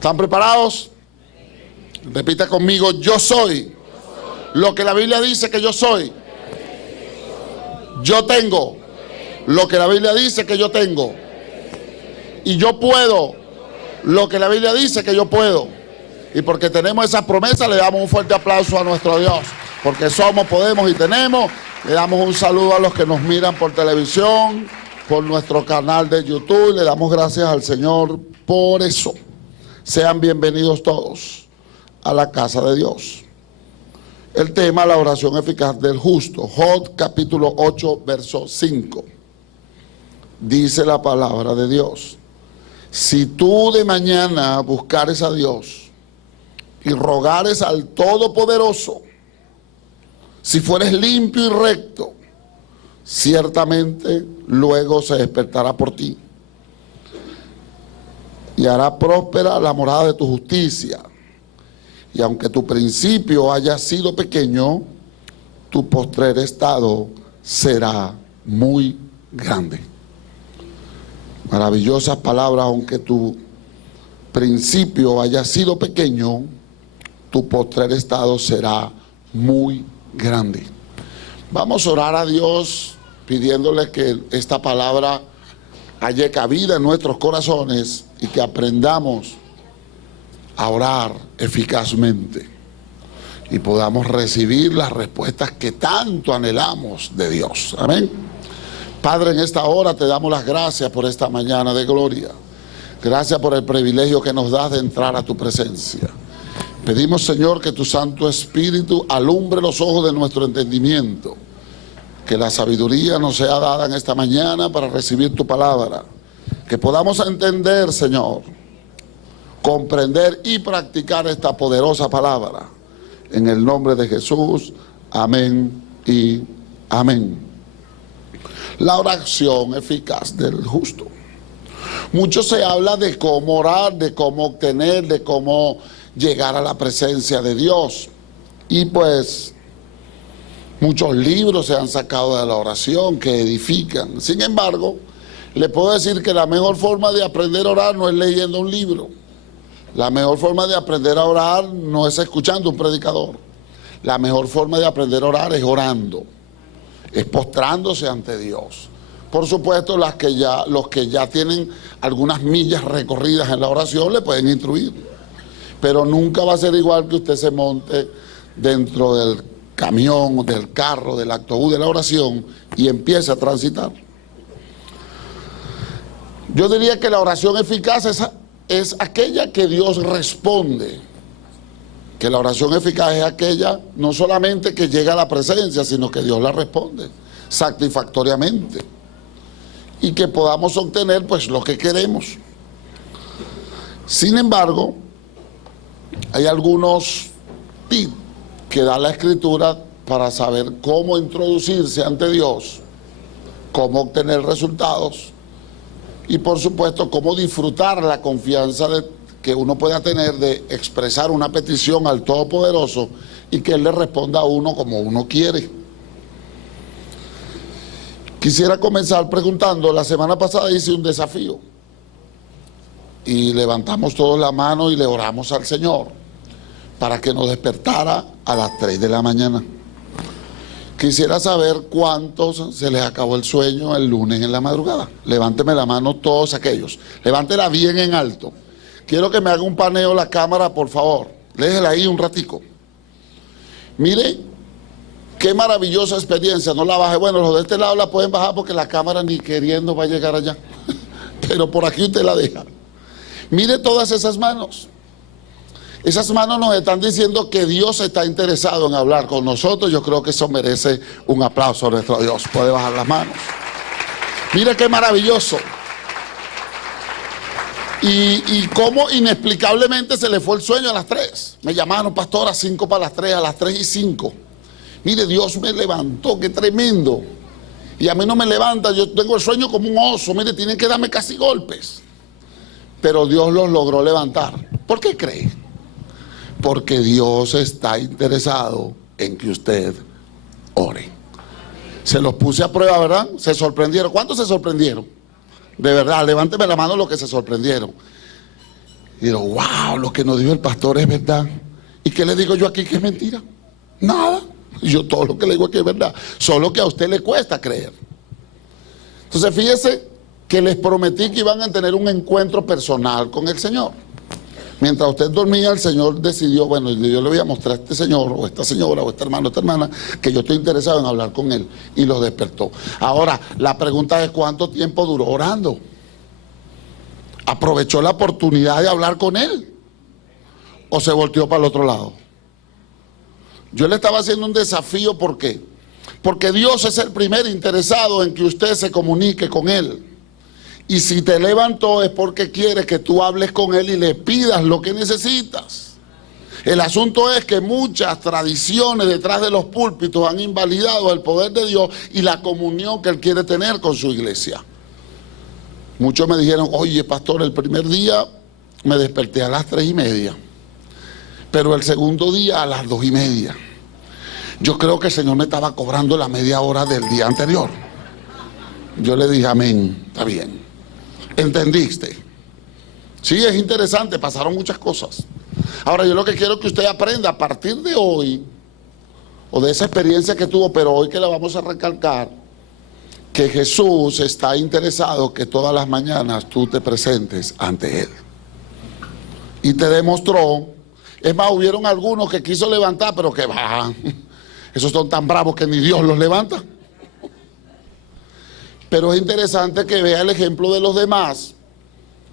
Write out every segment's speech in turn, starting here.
¿Están preparados? Repita conmigo: yo soy lo que la Biblia dice que yo soy. Yo tengo lo que la Biblia dice que yo tengo. Y yo puedo lo que la Biblia dice que yo puedo. Y porque tenemos esa promesa, le damos un fuerte aplauso a nuestro Dios. Porque somos, podemos y tenemos. Le damos un saludo a los que nos miran por televisión, por nuestro canal de YouTube. Le damos gracias al Señor por eso. Sean bienvenidos todos a la casa de Dios. El tema: la oración eficaz del justo. Job capítulo 8, verso 5. Dice la palabra de Dios: si tú de mañana buscares a Dios y rogares al Todopoderoso, si fueres limpio y recto, ciertamente luego se despertará por ti y hará próspera la morada de tu justicia. Y aunque tu principio haya sido pequeño, tu postrer estado será muy grande. Maravillosas palabras: aunque tu principio haya sido pequeño, tu postrer estado será muy grande. Vamos a orar a Dios pidiéndole que esta palabra halle cabida en nuestros corazones y que aprendamos a orar eficazmente y podamos recibir las respuestas que tanto anhelamos de Dios. Amén. Padre, en esta hora te damos las gracias por esta mañana de gloria. Gracias por el privilegio que nos das de entrar a tu presencia. Pedimos, Señor, que tu Santo Espíritu alumbre los ojos de nuestro entendimiento, que la sabiduría nos sea dada en esta mañana para recibir tu palabra, que podamos entender, Señor, comprender y practicar esta poderosa palabra. En el nombre de Jesús, amén y amén. La oración eficaz del justo. Mucho se habla de cómo orar, de cómo obtener, de cómo llegar a la presencia de Dios. Y pues muchos libros se han sacado de la oración que edifican. Sin embargo, le puedo decir que la mejor forma de aprender a orar no es leyendo un libro. La mejor forma de aprender a orar no es escuchando un predicador. La mejor forma de aprender a orar es orando, es postrándose ante Dios. Por supuesto, los que ya tienen algunas millas recorridas en la oración le pueden instruir, pero nunca va a ser igual que usted se monte dentro del camión, del carro, del autobús de la oración y empiece a transitar. Yo diría que la oración eficaz es aquella que Dios responde. Que la oración eficaz es aquella no solamente que llega a la presencia, sino que Dios la responde satisfactoriamente y que podamos obtener pues lo que queremos. Sin embargo, hay algunos tips que da la Escritura para saber cómo introducirse ante Dios, cómo obtener resultados y por supuesto cómo disfrutar la confianza que uno pueda tener de expresar una petición al Todopoderoso y que Él le responda a uno como uno quiere. Quisiera comenzar preguntando: la semana pasada hice un desafío y levantamos todos la mano y le oramos al Señor para que nos despertara a las 3 de la mañana. Quisiera saber cuántos se les acabó el sueño el lunes en la madrugada. Levánteme la mano todos aquellos. Levántela bien en alto. Quiero que me haga un paneo la cámara, por favor. Déjela ahí un ratico. Mire, qué maravillosa experiencia. No la baje. Bueno, los de este lado la pueden bajar porque la cámara ni queriendo va a llegar allá. Pero por aquí usted la deja. Mire todas esas manos. Esas manos nos están diciendo que Dios está interesado en hablar con nosotros. Yo creo que eso merece un aplauso a nuestro Dios. Puede bajar las manos. Mire qué maravilloso. Y cómo inexplicablemente se le fue el sueño a las 3. Me llamaron: pastor, a 5 para las 3, a las 3:05. Mire, Dios me levantó, qué tremendo. Y a mí no me levanta, yo tengo el sueño como un oso. Mire, tienen que darme casi golpes. Pero Dios los logró levantar. ¿Por qué cree? Porque Dios está interesado en que usted ore. Se los puse a prueba, ¿verdad? Se sorprendieron. ¿Cuántos se sorprendieron? De verdad, levánteme la mano los que se sorprendieron. Y digo, wow, lo que nos dijo el pastor es verdad. ¿Y qué le digo yo aquí que es mentira? Nada. Yo todo lo que le digo aquí es verdad. Solo que a usted le cuesta creer. Entonces fíjese que les prometí que iban a tener un encuentro personal con el Señor. Mientras usted dormía, el Señor decidió, bueno, yo le voy a mostrar a este señor, o esta señora, o este hermano, o esta hermana, que yo estoy interesado en hablar con él. Y lo despertó. Ahora, la pregunta es, ¿cuánto tiempo duró orando? ¿Aprovechó la oportunidad de hablar con él? ¿O se volteó para el otro lado? Yo le estaba haciendo un desafío, ¿por qué? Porque Dios es el primer interesado en que usted se comunique con Él. Y si te levantó es porque quiere que tú hables con Él y le pidas lo que necesitas. El asunto es que muchas tradiciones detrás de los púlpitos han invalidado el poder de Dios y la comunión que Él quiere tener con su iglesia. Muchos me dijeron, oye pastor, el primer día me desperté a las 3:30. Pero el segundo día a las 2:30. Yo creo que el Señor me estaba cobrando la media hora del día anterior. Yo le dije, amén, está bien. ¿Entendiste? Sí, es interesante, pasaron muchas cosas. Ahora yo lo que quiero es que usted aprenda a partir de hoy, o de esa experiencia que tuvo, pero hoy que la vamos a recalcar, que Jesús está interesado que todas las mañanas tú te presentes ante Él. Y te demostró. Es más, hubieron algunos que quiso levantar, pero que va, esos son tan bravos que ni Dios los levanta. Pero es interesante que vea el ejemplo de los demás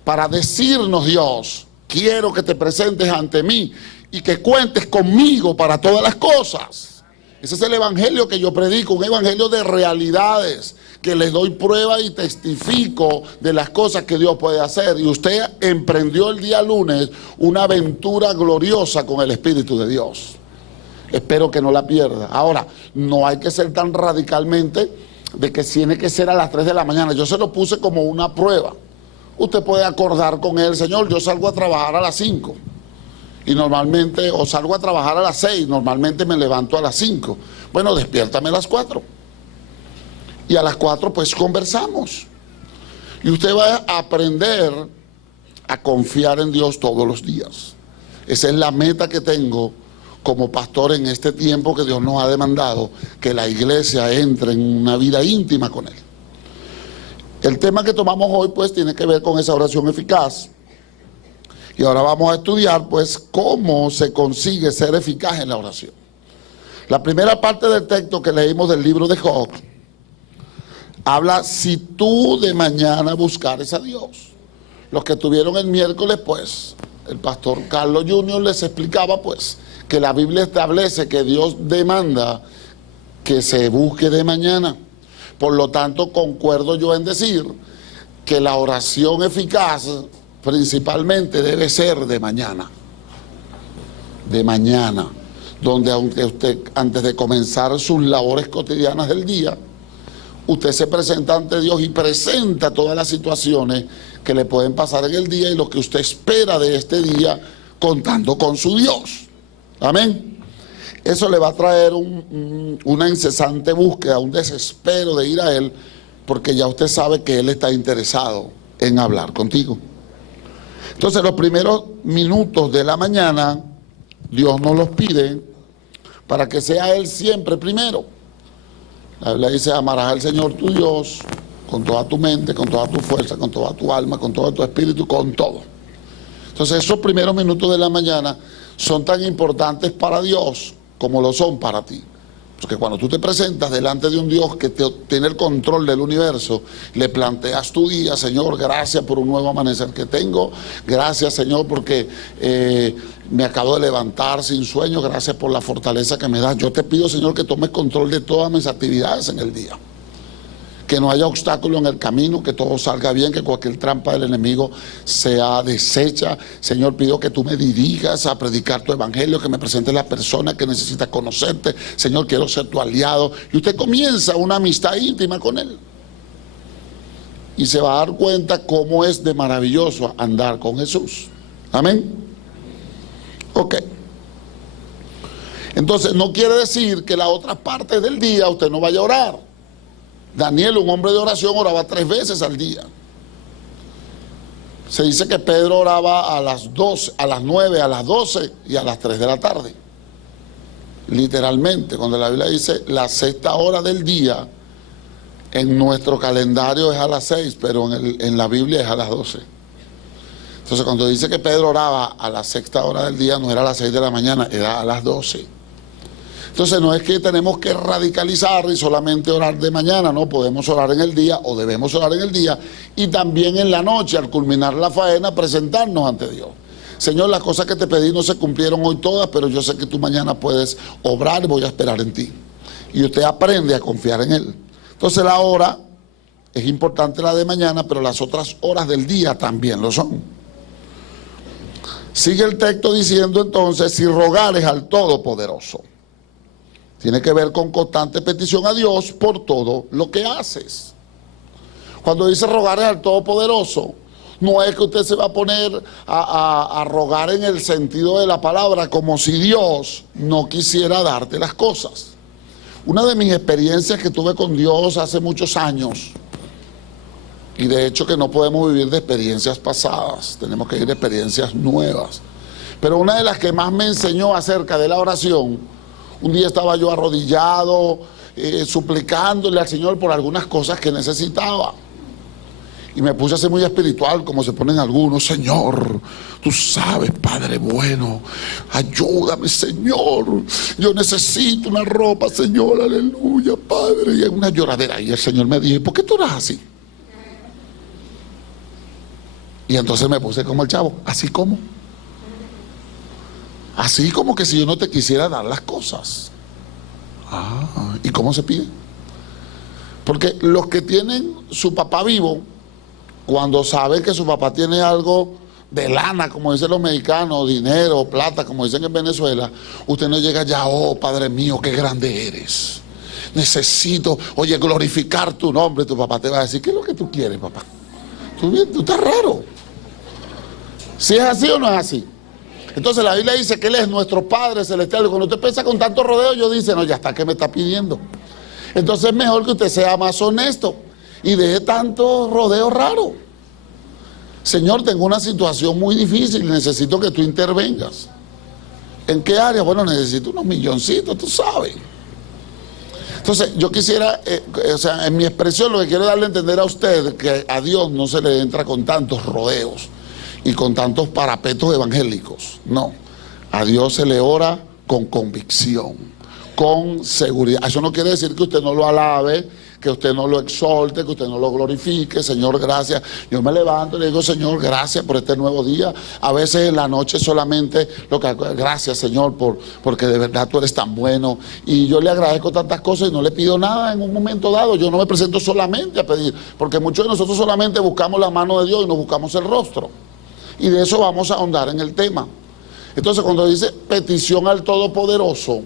para decirnos Dios, quiero que te presentes ante mí y que cuentes conmigo para todas las cosas. Ese es el evangelio que yo predico, un evangelio de realidades, que les doy prueba y testifico de las cosas que Dios puede hacer. Y usted emprendió el día lunes una aventura gloriosa con el Espíritu de Dios. Espero que no la pierda. Ahora, no hay que ser tan radicalmente de que tiene que ser a las 3 de la mañana. Yo se lo puse como una prueba. Usted puede acordar con él, Señor, yo salgo a trabajar a las 5. Y normalmente, o salgo a trabajar a las 6, normalmente me levanto a las 5. Bueno, despiértame a las 4. Y a las 4 pues conversamos. Y usted va a aprender a confiar en Dios todos los días. Esa es la meta que tengo como pastor en este tiempo que Dios nos ha demandado, que la iglesia entre en una vida íntima con Él. El tema que tomamos hoy pues tiene que ver con esa oración eficaz. Y ahora vamos a estudiar pues cómo se consigue ser eficaz en la oración. La primera parte del texto que leímos del libro de Job habla, si tú de mañana buscares a Dios. Los que tuvieron el miércoles pues, el pastor Carlos Jr. les explicaba pues que la Biblia establece que Dios demanda que se busque de mañana. Por lo tanto, concuerdo yo en decir que la oración eficaz principalmente debe ser de mañana. De mañana. Donde aunque usted, antes de comenzar sus labores cotidianas del día, usted se presenta ante Dios y presenta todas las situaciones que le pueden pasar en el día y lo que usted espera de este día contando con su Dios. Amén. Eso le va a traer una incesante búsqueda, un desespero de ir a Él, porque ya usted sabe que Él está interesado en hablar contigo. Entonces los primeros minutos de la mañana, Dios nos los pide para que sea Él siempre primero. La Biblia dice, amarás al Señor tu Dios con toda tu mente, con toda tu fuerza, con toda tu alma, con todo tu espíritu, con todo. Entonces esos primeros minutos de la mañana son tan importantes para Dios como lo son para ti. Porque cuando tú te presentas delante de un Dios que tiene el control del universo, le planteas tu día, Señor, gracias por un nuevo amanecer que tengo, gracias Señor porque me acabo de levantar sin sueño, gracias por la fortaleza que me das. Yo te pido, Señor, que tomes control de todas mis actividades en el día. Que no haya obstáculo en el camino, que todo salga bien, que cualquier trampa del enemigo sea deshecha. Señor, pido que tú me dirijas a predicar tu evangelio, que me presentes la persona que necesita conocerte. Señor, quiero ser tu aliado. Y usted comienza una amistad íntima con Él. Y se va a dar cuenta cómo es de maravilloso andar con Jesús. Amén. Ok. Entonces, no quiere decir que la otra parte del día usted no vaya a orar. Daniel, un hombre de oración, oraba 3 veces al día. Se dice que Pedro oraba a las 12, a las 9, a las 12 y a las 3 de la tarde. Literalmente, cuando la Biblia dice la sexta hora del día, en nuestro calendario es a las 6, pero en la Biblia es a las 12. Entonces, cuando dice que Pedro oraba a la sexta hora del día, no era a las 6 de la mañana, era a las 12. Entonces, no es que tenemos que radicalizar y solamente orar de mañana, no, podemos orar en el día o debemos orar en el día y también en la noche, al culminar la faena, presentarnos ante Dios. Señor, las cosas que te pedí no se cumplieron hoy todas, pero yo sé que tú mañana puedes obrar y voy a esperar en ti. Y usted aprende a confiar en Él. Entonces la hora es importante, la de mañana, pero las otras horas del día también lo son. Sigue el texto diciendo entonces, si rogares al Todopoderoso. Tiene que ver con constante petición a Dios por todo lo que haces. Cuando dice rogares al Todopoderoso, no es que usted se va a poner a rogar en el sentido de la palabra como si Dios no quisiera darte las cosas. Una de mis experiencias que tuve con Dios hace muchos años, y de hecho que no podemos vivir de experiencias pasadas, tenemos que vivir de experiencias nuevas. Pero una de las que más me enseñó acerca de la oración, un día estaba yo arrodillado, suplicándole al Señor por algunas cosas que necesitaba. Y me puse a ser muy espiritual, como se ponen algunos. Señor, tú sabes, Padre bueno, ayúdame, Señor. Yo necesito una ropa, Señor, aleluya, Padre. Y una lloradera. Y el Señor me dijo, ¿por qué tú eras así? Y entonces me puse como el chavo, así como. Así como que si yo no te quisiera dar las cosas. ¿Y cómo se pide? Porque los que tienen su papá vivo, cuando saben que su papá tiene algo de lana, como dicen los mexicanos, dinero, plata, como dicen en Venezuela, usted no llega ya, oh Padre mío, qué grande eres. Necesito, oye, glorificar tu nombre. Tu papá te va a decir, ¿qué es lo que tú quieres, papá? Tú estás raro. ¿Si es así o no es así? Entonces la Biblia dice que Él es nuestro Padre Celestial. Y cuando usted piensa con tanto rodeo, yo dice, no, ya está, ¿qué me está pidiendo? Entonces es mejor que usted sea más honesto y deje tanto rodeo raro. Señor, tengo una situación muy difícil, necesito que tú intervengas. ¿En qué área? Bueno, necesito unos milloncitos, tú sabes. Entonces yo quisiera, en mi expresión lo que quiero darle a entender a usted, que a Dios no se le entra con tantos rodeos y con tantos parapetos evangélicos. No, a Dios se le ora con convicción, con seguridad. Eso no quiere decir que usted no lo alabe, que usted no lo exalte, que usted no lo glorifique. Señor, gracias. Yo me levanto y le digo, Señor, gracias por este nuevo día. A veces en la noche solamente gracias, Señor, porque de verdad tú eres tan bueno. Y yo le agradezco tantas cosas y no le pido nada en un momento dado. Yo no me presento solamente a pedir, porque muchos de nosotros solamente buscamos la mano de Dios y no buscamos el rostro. Y de eso vamos a ahondar en el tema. Entonces, cuando dice petición al Todopoderoso,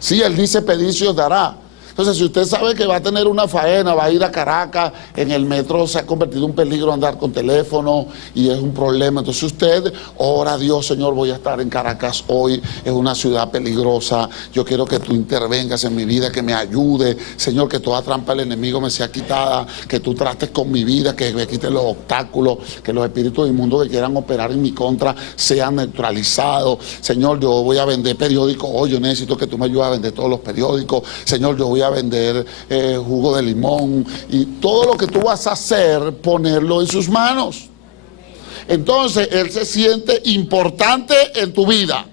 sí, Él dice pedir y os dará. Entonces, si usted sabe que va a tener una faena, va a ir a Caracas, en el metro se ha convertido en un peligro andar con teléfono y es un problema. Entonces usted ora a Dios, Señor, voy a estar en Caracas hoy, es una ciudad peligrosa, yo quiero que tú intervengas en mi vida, que me ayude, Señor, que toda trampa del enemigo me sea quitada, que tú trates con mi vida, que me quites los obstáculos, que los espíritus inmundos que quieran operar en mi contra sean neutralizados. Señor, yo voy a vender periódicos hoy, yo necesito que tú me ayudes a vender todos los periódicos. Señor, yo voy a vender jugo de limón, y todo lo que tú vas a hacer, ponerlo en sus manos. Entonces Él se siente importante en tu vida,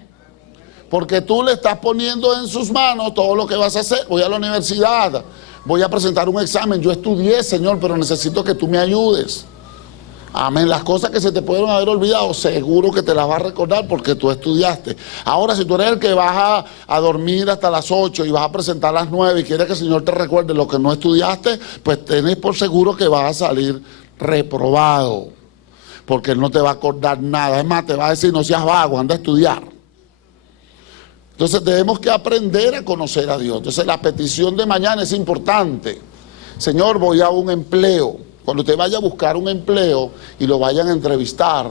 porque tú le estás poniendo en sus manos todo lo que vas a hacer. Voy a la universidad, voy a presentar un examen, yo estudié, Señor, pero necesito que tú me ayudes. Amén. Las cosas que se te pudieron haber olvidado, seguro que te las vas a recordar porque tú estudiaste. Ahora, si tú eres el que vas a dormir hasta las 8 y vas a presentar a las 9 y quieres que el Señor te recuerde lo que no estudiaste, pues tenés por seguro que vas a salir reprobado, porque Él no te va a acordar nada. Es más, te va a decir, no seas vago, anda a estudiar. Entonces tenemos que aprender a conocer a Dios. Entonces la petición de mañana es importante. Señor, voy a un empleo. Cuando usted vaya a buscar un empleo y lo vayan a entrevistar,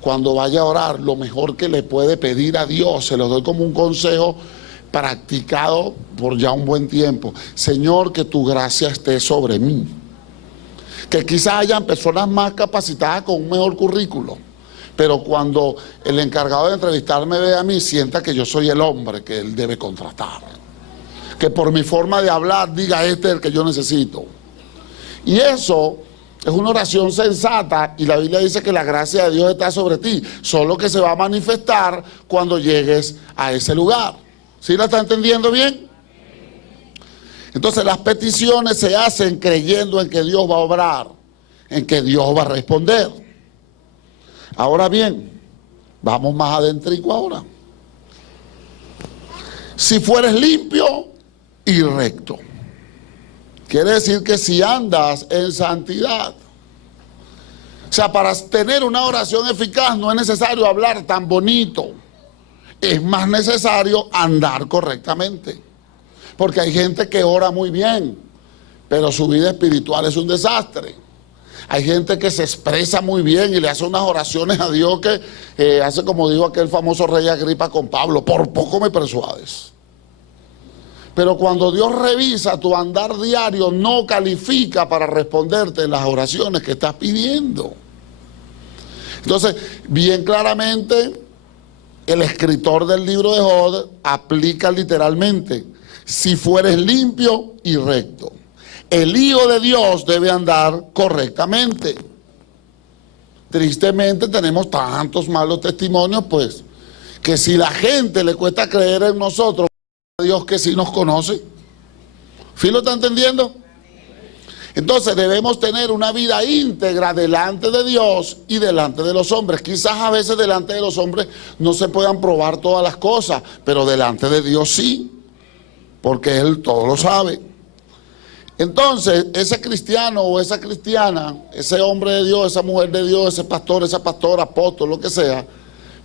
cuando vaya a orar, lo mejor que le puede pedir a Dios, se lo doy como un consejo practicado por ya un buen tiempo. Señor, que tu gracia esté sobre mí. Que quizás hayan personas más capacitadas con un mejor currículo, pero cuando el encargado de entrevistarme ve a mí, sienta que yo soy el hombre que él debe contratar. Que por mi forma de hablar diga, este es el que yo necesito. Y eso es una oración sensata, y la Biblia dice que la gracia de Dios está sobre ti, solo que se va a manifestar cuando llegues a ese lugar. ¿Sí la está entendiendo bien? Entonces las peticiones se hacen creyendo en que Dios va a obrar, en que Dios va a responder. Ahora bien, vamos más adentrico ahora. Si fueres limpio y recto, quiere decir que si andas en santidad. O sea, para tener una oración eficaz no es necesario hablar tan bonito. Es más necesario andar correctamente. Porque hay gente que ora muy bien, pero su vida espiritual es un desastre. Hay gente que se expresa muy bien y le hace unas oraciones a Dios que hace como dijo aquel famoso rey Agripa con Pablo, por poco me persuades. Pero cuando Dios revisa tu andar diario, no califica para responderte las oraciones que estás pidiendo. Entonces, bien claramente, el escritor del libro de Job aplica literalmente: si fueres limpio y recto. El Hijo de Dios debe andar correctamente. Tristemente tenemos tantos malos testimonios, pues, que si la gente le cuesta creer en nosotros, Dios que sí nos conoce. ¿Sí lo está entendiendo? Entonces debemos tener una vida íntegra delante de Dios y delante de los hombres. Quizás a veces delante de los hombres no se puedan probar todas las cosas, pero delante de Dios sí, porque Él todo lo sabe. Entonces, ese cristiano o esa cristiana, ese hombre de Dios, esa mujer de Dios, ese pastor, esa pastora, apóstol, lo que sea,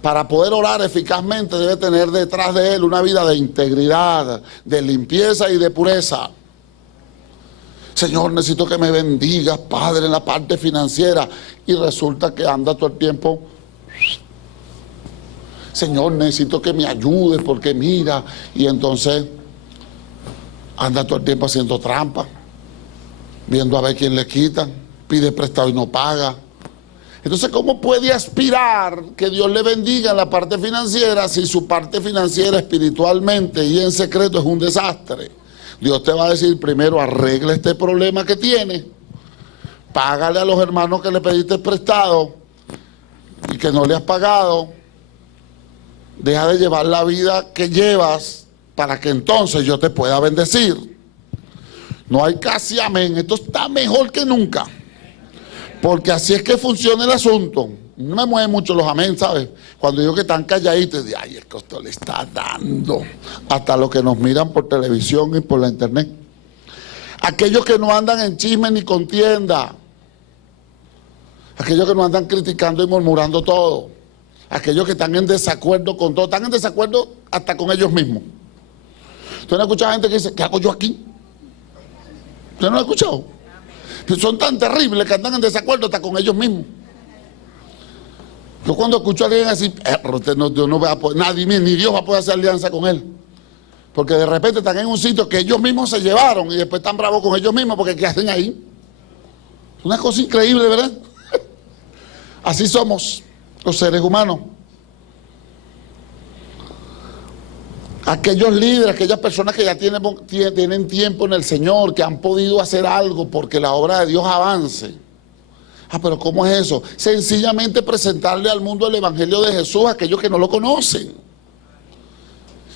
para poder orar eficazmente debe tener detrás de él una vida de integridad, de limpieza y de pureza. Señor, necesito que me bendigas, Padre, en la parte financiera. Y resulta que anda todo el tiempo. Señor, necesito que me ayudes porque mira. Y entonces anda todo el tiempo haciendo trampa, viendo a ver quién le quita, pide prestado y no paga. Entonces, ¿cómo puede aspirar que Dios le bendiga en la parte financiera si su parte financiera espiritualmente y en secreto es un desastre? Dios te va a decir: primero arregla este problema que tiene, págale a los hermanos que le pediste prestado y que no le has pagado, deja de llevar la vida que llevas para que entonces yo te pueda bendecir. No hay casi amén, esto está mejor que nunca. Porque así es que funciona el asunto. No me mueven mucho los amén, ¿sabes? Cuando digo que están calladitos, digo, ay, es que esto le está dando. Hasta los que nos miran por televisión y por la internet. Aquellos que no andan en chisme ni contienda. Aquellos que no andan criticando y murmurando todo. Aquellos que están en desacuerdo con todo. Están en desacuerdo hasta con ellos mismos. ¿Usted no ha escuchado a gente que dice, ¿qué hago yo aquí? ¿Usted no lo ha escuchado? Son tan terribles que andan en desacuerdo hasta con ellos mismos. Yo cuando escucho a alguien así, Dios no va a poder, nadie, ni Dios va a poder hacer alianza con él. Porque de repente están en un sitio que ellos mismos se llevaron y después están bravos con ellos mismos porque ¿qué hacen ahí? Es una cosa increíble, ¿verdad? Así somos los seres humanos. Aquellos líderes, aquellas personas que ya tienen tiempo en el Señor, que han podido hacer algo porque la obra de Dios avance. Pero ¿cómo es eso? Sencillamente presentarle al mundo el Evangelio de Jesús a aquellos que no lo conocen.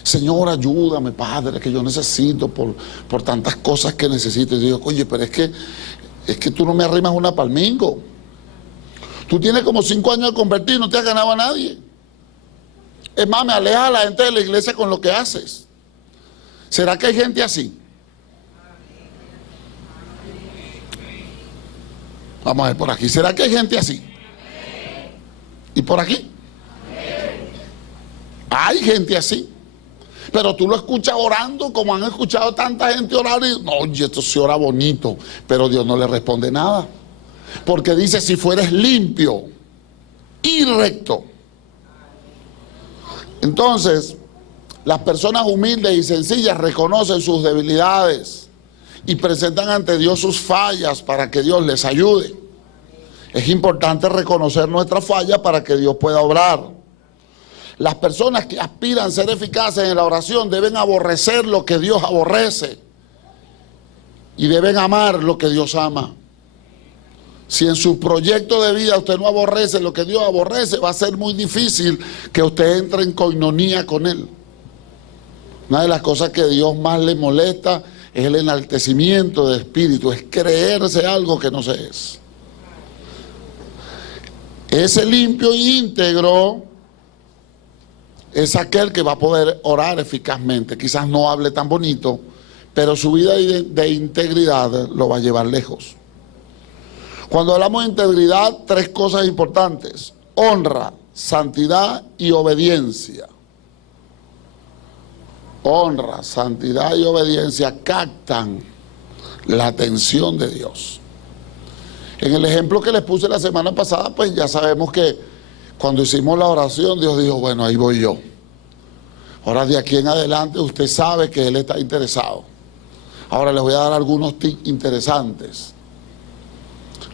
Señor, ayúdame, Padre, que yo necesito por tantas cosas que necesito. Y digo, oye, pero es que tú no me arrimas una palmingo. Tú tienes como 5 años de convertir, no te has ganado a nadie. Es más, me aleja a la gente de la iglesia con lo que haces. ¿Será que hay gente así? Vamos a ver por aquí. ¿Será que hay gente así? ¿Y por aquí? Hay gente así. Pero tú lo escuchas orando como han escuchado tanta gente orar y no, oye, esto se ora bonito, pero Dios no le responde nada. Porque dice, si fueres limpio y recto. Entonces, las personas humildes y sencillas reconocen sus debilidades y presentan ante Dios sus fallas para que Dios les ayude. Es importante reconocer nuestras fallas para que Dios pueda obrar. Las personas que aspiran a ser eficaces en la oración deben aborrecer lo que Dios aborrece y deben amar lo que Dios ama. Si en su proyecto de vida usted no aborrece lo que Dios aborrece, va a ser muy difícil que usted entre en coinonía con Él. Una de las cosas que a Dios más le molesta es el enaltecimiento de espíritu, es creerse algo que no se es. Ese limpio y íntegro es aquel que va a poder orar eficazmente. Quizás no hable tan bonito, pero su vida de integridad lo va a llevar lejos. Cuando hablamos de integridad, tres cosas importantes: honra, santidad y obediencia. Honra, santidad y obediencia captan la atención de Dios. En el ejemplo que les puse la semana pasada, pues ya sabemos que cuando hicimos la oración, Dios dijo, bueno, ahí voy yo. Ahora de aquí en adelante usted sabe que Él está interesado. Ahora les voy a dar algunos tips interesantes.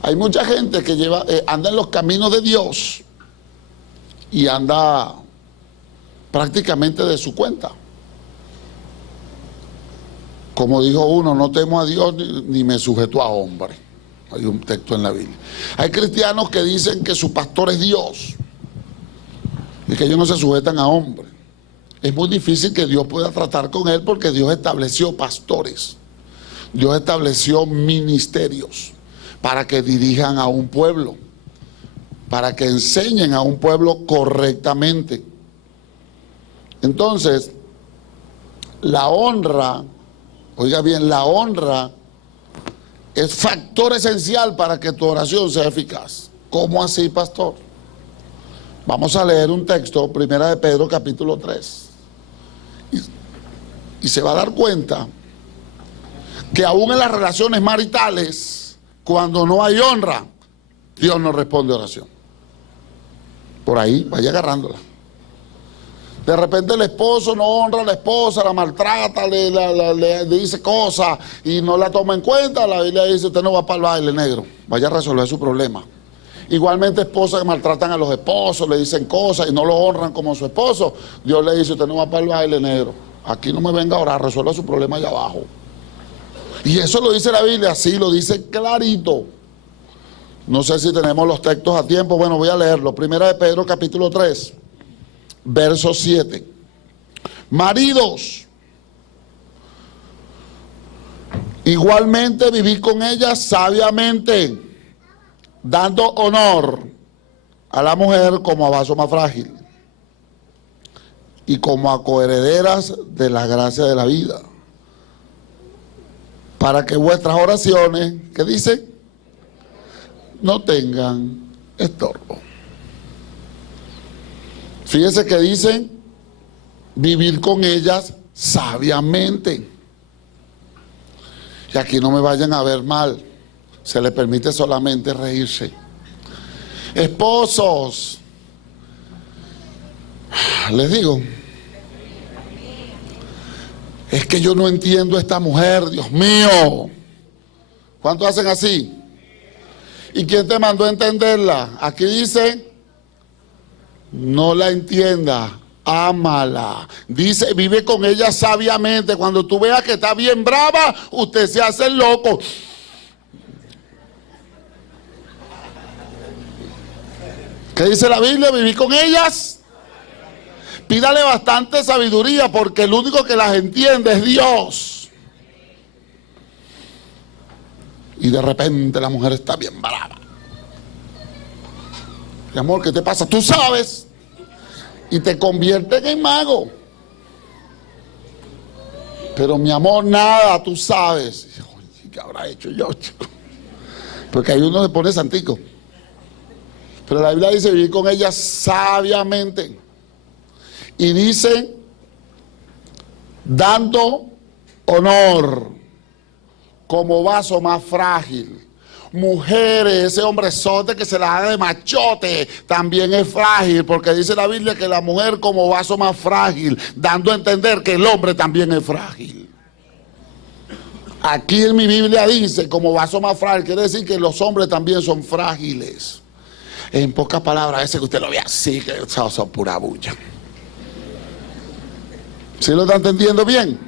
Hay mucha gente que anda en los caminos de Dios y anda prácticamente de su cuenta. Como dijo uno, no temo a Dios ni me sujeto a hombre. Hay un texto en la Biblia. Hay cristianos que dicen que su pastor es Dios y que ellos no se sujetan a hombres. Es muy difícil que Dios pueda tratar con él porque Dios estableció pastores. Dios estableció ministerios para que dirijan a un pueblo, para que enseñen a un pueblo correctamente. Entonces, la honra, oiga bien, la honra es factor esencial para que tu oración sea eficaz. ¿Cómo así, pastor? Vamos a leer un texto, Primera de Pedro, capítulo 3. Y se va a dar cuenta que aún en las relaciones maritales, cuando no hay honra, Dios no responde oración. Por ahí, vaya agarrándola. De repente el esposo no honra a la esposa, la maltrata, le dice cosas y no la toma en cuenta. La Biblia dice, usted no va para el baile, negro. Vaya a resolver su problema. Igualmente esposas que maltratan a los esposos, le dicen cosas y no lo honran como su esposo. Dios le dice, usted no va para el baile, negro. Aquí no me venga a orar, resuelva su problema allá abajo. Y eso lo dice la Biblia, sí, lo dice clarito. No sé si tenemos los textos a tiempo. Bueno, voy a leerlo. Primera de Pedro, capítulo 3. Verso 7. Maridos, igualmente vivid con ellas sabiamente, dando honor a la mujer como a vaso más frágil y como a coherederas de la gracia de la vida, para que vuestras oraciones, ¿qué dice?, no tengan estorbo. Fíjese que dicen vivir con ellas sabiamente. Y aquí no me vayan a ver mal, se le permite solamente reírse. Esposos, les digo, es que yo no entiendo a esta mujer, Dios mío. ¿Cuántos hacen así? ¿Y quién te mandó a entenderla? Aquí dice, no la entienda, ámala. Dice, vive con ella sabiamente. Cuando tú veas que está bien brava, usted se hace el loco. ¿Qué dice la Biblia? Vivir con ellas. Pídale bastante sabiduría porque el único que las entiende es Dios. Y de repente la mujer está bien brava. Mi amor, ¿qué te pasa? Tú sabes. Y te convierten en mago. Pero mi amor, nada, tú sabes. ¿Qué habrá hecho yo, chico? Porque ahí uno se pone santico. Pero la Biblia dice vivir con ella sabiamente. Y dice, dando honor como vaso más frágil. Mujeres, ese hombrezote que se la da de machote también es frágil, porque dice la Biblia que la mujer como vaso más frágil, dando a entender que el hombre también es frágil. Aquí en mi Biblia dice, como vaso más frágil, quiere decir que los hombres también son frágiles. En pocas palabras, ese que usted lo ve así, que son pura bulla. ¿Sí lo está entendiendo bien?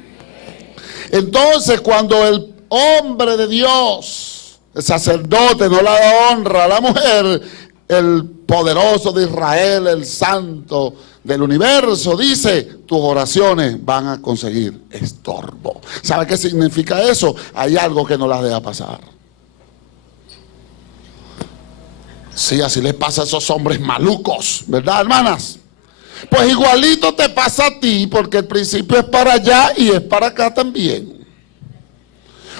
Entonces, cuando el hombre de Dios, el sacerdote, no le da honra a la mujer, el poderoso de Israel, el santo del universo, dice, tus oraciones van a conseguir estorbo. ¿Sabe qué significa eso? Hay algo que no las deja pasar. Sí, así les pasa a esos hombres malucos, ¿verdad, hermanas? Pues igualito te pasa a ti, porque el principio es para allá y es para acá también.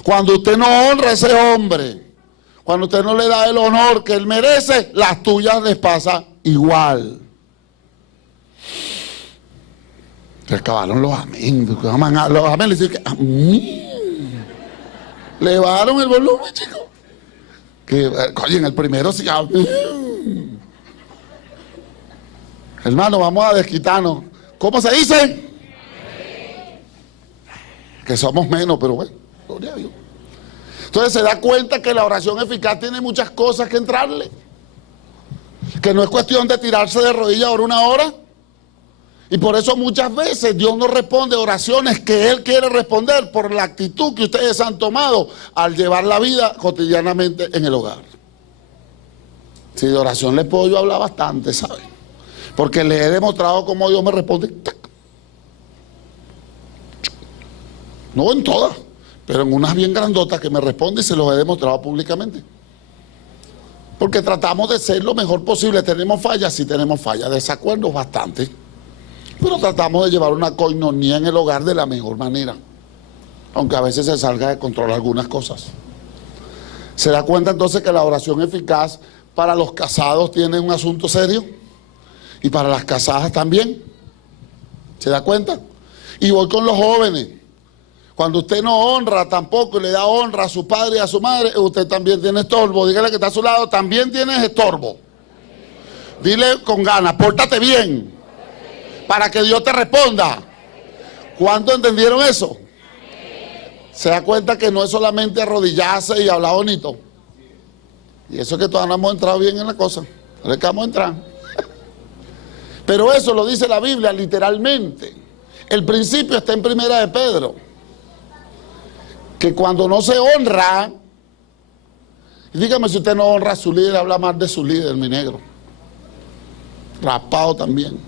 Cuando usted no honra a ese hombre, cuando usted no le da el honor que él merece, las tuyas les pasa igual. Se acabaron los amén. Los amén le dicen que amén. Le bajaron el volumen, chicos. Que, oye, en el primero sí. Hermano, vamos a desquitarnos. ¿Cómo se dice? Que somos menos, pero bueno, gloria a Dios. Entonces se da cuenta que la oración eficaz tiene muchas cosas que entrarle. Que no es cuestión de tirarse de rodillas por una hora. Y por eso muchas veces Dios no responde oraciones que Él quiere responder por la actitud que ustedes han tomado al llevar la vida cotidianamente en el hogar. Si de oración les puedo yo hablar bastante, ¿saben? Porque les he demostrado cómo Dios me responde. No en todas, pero en unas bien grandotas que me responde y se los he demostrado públicamente. Porque tratamos de ser lo mejor posible. ¿Tenemos fallas? Sí tenemos fallas. Desacuerdos bastante. Pero tratamos de llevar una coinonía en el hogar de la mejor manera. Aunque a veces se salga de control algunas cosas. ¿Se da cuenta entonces que la oración eficaz para los casados tiene un asunto serio? Y para las casadas también. ¿Se da cuenta? Y voy con los jóvenes. Cuando usted no honra tampoco y le da honra a su padre y a su madre, usted también tiene estorbo. Dígale que está a su lado, también tienes estorbo. Dile con ganas, pórtate bien, para que Dios te responda. ¿Cuánto entendieron eso? Se da cuenta que no es solamente arrodillarse y hablar bonito. Y eso es que todavía no hemos entrado bien en la cosa. No es que vamos a entrar. Pero eso lo dice la Biblia literalmente. El principio está en Primera de Pedro. Que cuando no se honra, dígame si usted no honra a su líder, habla más de su líder, mi negro. Raspado también.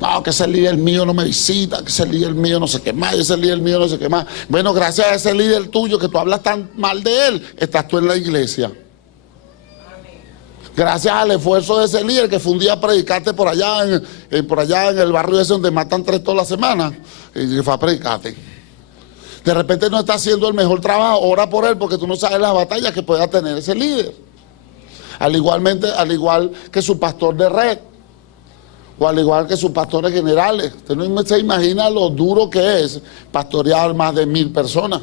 No, que ese líder mío no me visita, que ese líder mío no sé qué más, ese líder mío no sé qué más. Bueno, gracias a ese líder tuyo que tú hablas tan mal de él, estás tú en la iglesia. Gracias al esfuerzo de ese líder que fue un día a predicarte por allá en el barrio ese donde matan 3 toda la semana, y fue a predicarte. De repente no está haciendo el mejor trabajo, ora por él porque tú no sabes las batallas que pueda tener ese líder. Al igual que su pastor de red, o al igual que sus pastores generales. Usted no se imagina lo duro que es pastorear más de 1000 personas.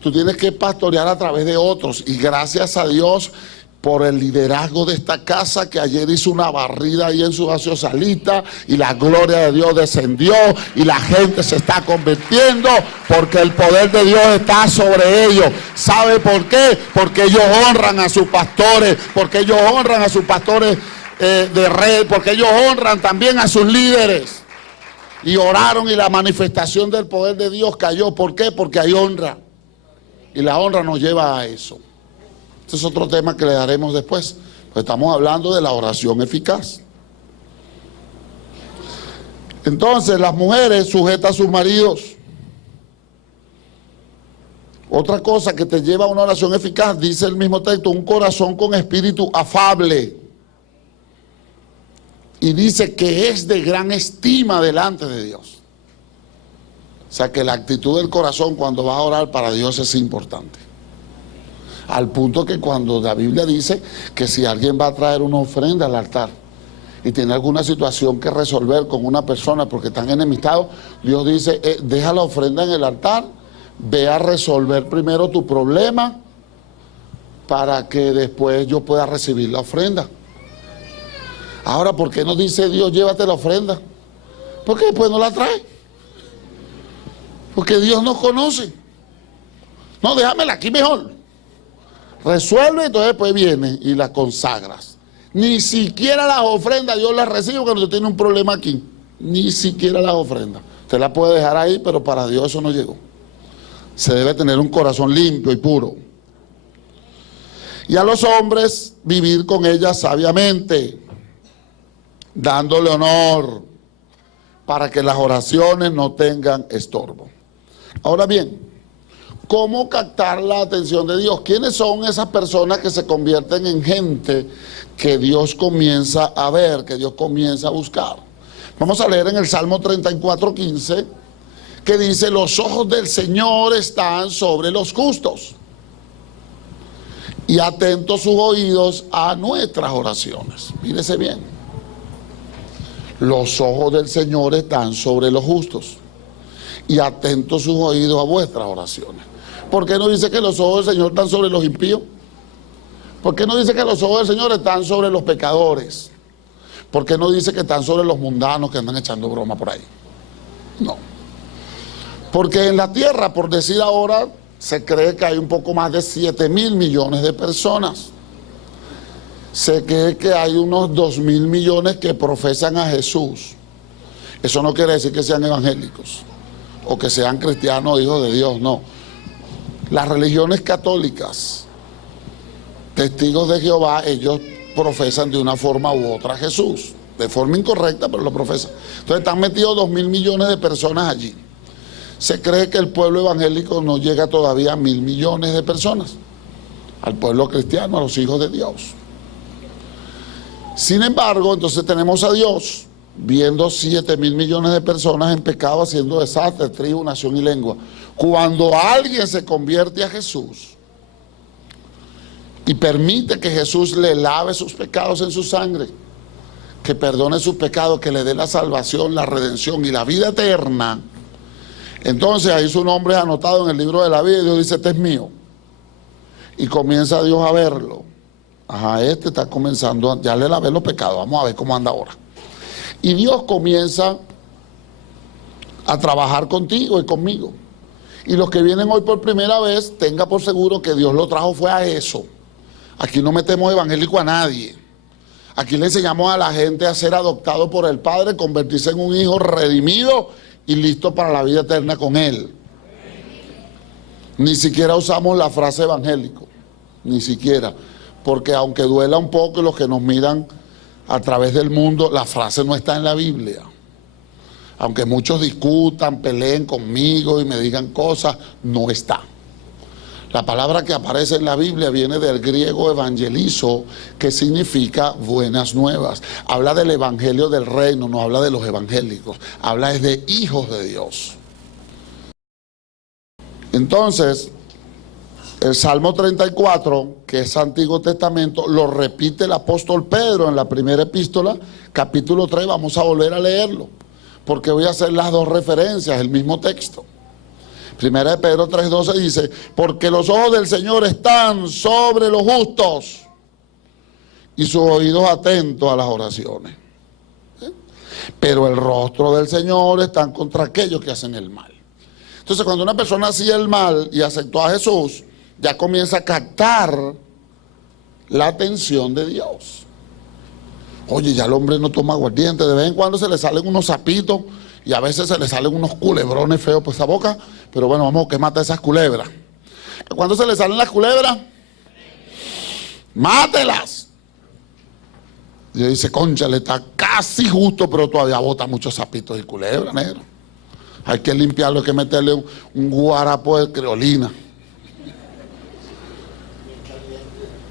Tú tienes que pastorear a través de otros, y gracias a Dios por el liderazgo de esta casa, que ayer hizo una barrida ahí en su gaseosalita y la gloria de Dios descendió y la gente se está convirtiendo porque el poder de Dios está sobre ellos. ¿Sabe por qué? Porque ellos honran a sus pastores, porque ellos honran a sus pastores de red, porque ellos honran también a sus líderes. Y oraron y la manifestación del poder de Dios cayó. ¿Por qué? Porque hay honra. Y la honra nos lleva a eso. Este es otro tema que le daremos después. Pues estamos hablando de la oración eficaz. Entonces, las mujeres sujetas a sus maridos. Otra cosa que te lleva a una oración eficaz, dice el mismo texto, un corazón con espíritu afable. Y dice que es de gran estima delante de Dios. O sea que la actitud del corazón cuando vas a orar para Dios es importante. Al punto que cuando la Biblia dice que si alguien va a traer una ofrenda al altar y tiene alguna situación que resolver con una persona porque están enemistados, Dios dice, deja la ofrenda en el altar, ve a resolver primero tu problema para que después yo pueda recibir la ofrenda. Ahora, ¿por qué no dice Dios, llévate la ofrenda? Porque después no la trae. Porque Dios nos conoce. No, déjamela aquí mejor. Resuelve, entonces después viene y la consagras. Ni siquiera las ofrendas Dios las recibe cuando usted tiene un problema aquí. Ni siquiera las ofrendas. Usted la puede dejar ahí, pero para Dios eso no llegó. Se debe tener un corazón limpio y puro. Y a los hombres vivir con ellas sabiamente, dándole honor, para que las oraciones no tengan estorbo. Ahora bien, ¿cómo captar la atención de Dios? ¿Quiénes son esas personas que se convierten en gente que Dios comienza a ver, que Dios comienza a buscar? Vamos a leer en el Salmo 34:15, que dice: los ojos del Señor están sobre los justos, y atentos sus oídos a nuestras oraciones. Mírese bien. Los ojos del Señor están sobre los justos, y atentos sus oídos a vuestras oraciones. ¿Por qué no dice que los ojos del Señor están sobre los impíos? ¿Por qué no dice que los ojos del Señor están sobre los pecadores? ¿Por qué no dice que están sobre los mundanos que andan echando broma por ahí? No. Porque en la tierra, por decir ahora, se cree que hay un poco más de 7.000 millones de personas. Se cree que hay unos 2.000 millones que profesan a Jesús. Eso no quiere decir que sean evangélicos o que sean cristianos, hijos de Dios, no. Las religiones católicas, testigos de Jehová, ellos profesan de una forma u otra a Jesús, de forma incorrecta, pero lo profesan. Entonces están metidos 2.000 millones de personas allí. Se cree que el pueblo evangélico no llega todavía a 1.000 millones de personas, al pueblo cristiano, a los hijos de Dios. Sin embargo, entonces tenemos a Dios viendo 7.000 millones de personas en pecado, haciendo desastre, tribu, nación y lengua. Cuando alguien se convierte a Jesús y permite que Jesús le lave sus pecados en su sangre, que perdone sus pecados, que le dé la salvación, la redención y la vida eterna, entonces ahí su nombre es anotado en el libro de la vida y Dios dice: este es mío. Y comienza Dios a verlo. Ajá, este está comenzando, ya le lavé los pecados, vamos a ver cómo anda ahora. Y Dios comienza a trabajar contigo y conmigo. Y los que vienen hoy por primera vez, tenga por seguro que Dios lo trajo fue a eso. Aquí no metemos evangélico a nadie. Aquí le enseñamos a la gente a ser adoptado por el Padre, convertirse en un hijo redimido y listo para la vida eterna con Él. Ni siquiera usamos la frase evangélico, ni siquiera. Porque aunque duela un poco, los que nos miran a través del mundo, la frase no está en la Biblia. Aunque muchos discutan, peleen conmigo y me digan cosas, no está. La palabra que aparece en la Biblia viene del griego evangelizo, que significa buenas nuevas. Habla del evangelio del reino, no habla de los evangélicos. Habla es de hijos de Dios. Entonces, el Salmo 34, que es Antiguo Testamento, lo repite el apóstol Pedro en la primera epístola, capítulo 3, vamos a volver a leerlo, porque voy a hacer las dos referencias, el mismo texto. Primera de Pedro 3:12 dice: porque los ojos del Señor están sobre los justos y sus oídos atentos a las oraciones. Pero el rostro del Señor está contra aquellos que hacen el mal. Entonces, cuando una persona hacía el mal y aceptó a Jesús, ya comienza a captar la atención de Dios. Oye, ya el hombre no toma aguardiente, de vez en cuando se le salen unos sapitos y a veces se le salen unos culebrones feos por esa boca, pero bueno, vamos a matar esas culebras. ¿Cuándo se le salen las culebras? ¡Mátelas! Y yo dice: concha, le está casi justo, pero todavía bota muchos sapitos y culebras, negro. Hay que limpiarlo, hay que meterle un guarapo de creolina.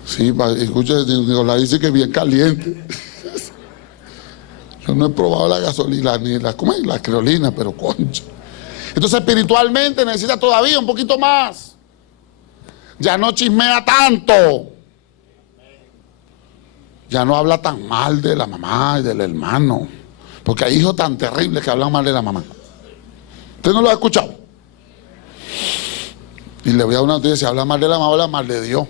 Sí, escucha, Nicolás dice que es bien caliente. Yo no he probado la gasolina, ni la creolina, pero concha. Entonces espiritualmente necesita todavía un poquito más. Ya no chismea tanto. Ya no habla tan mal de la mamá y del hermano. Porque hay hijos tan terribles que hablan mal de la mamá. ¿Usted no lo ha escuchado? Y le voy a dar una noticia: si habla mal de la mamá, habla mal de Dios.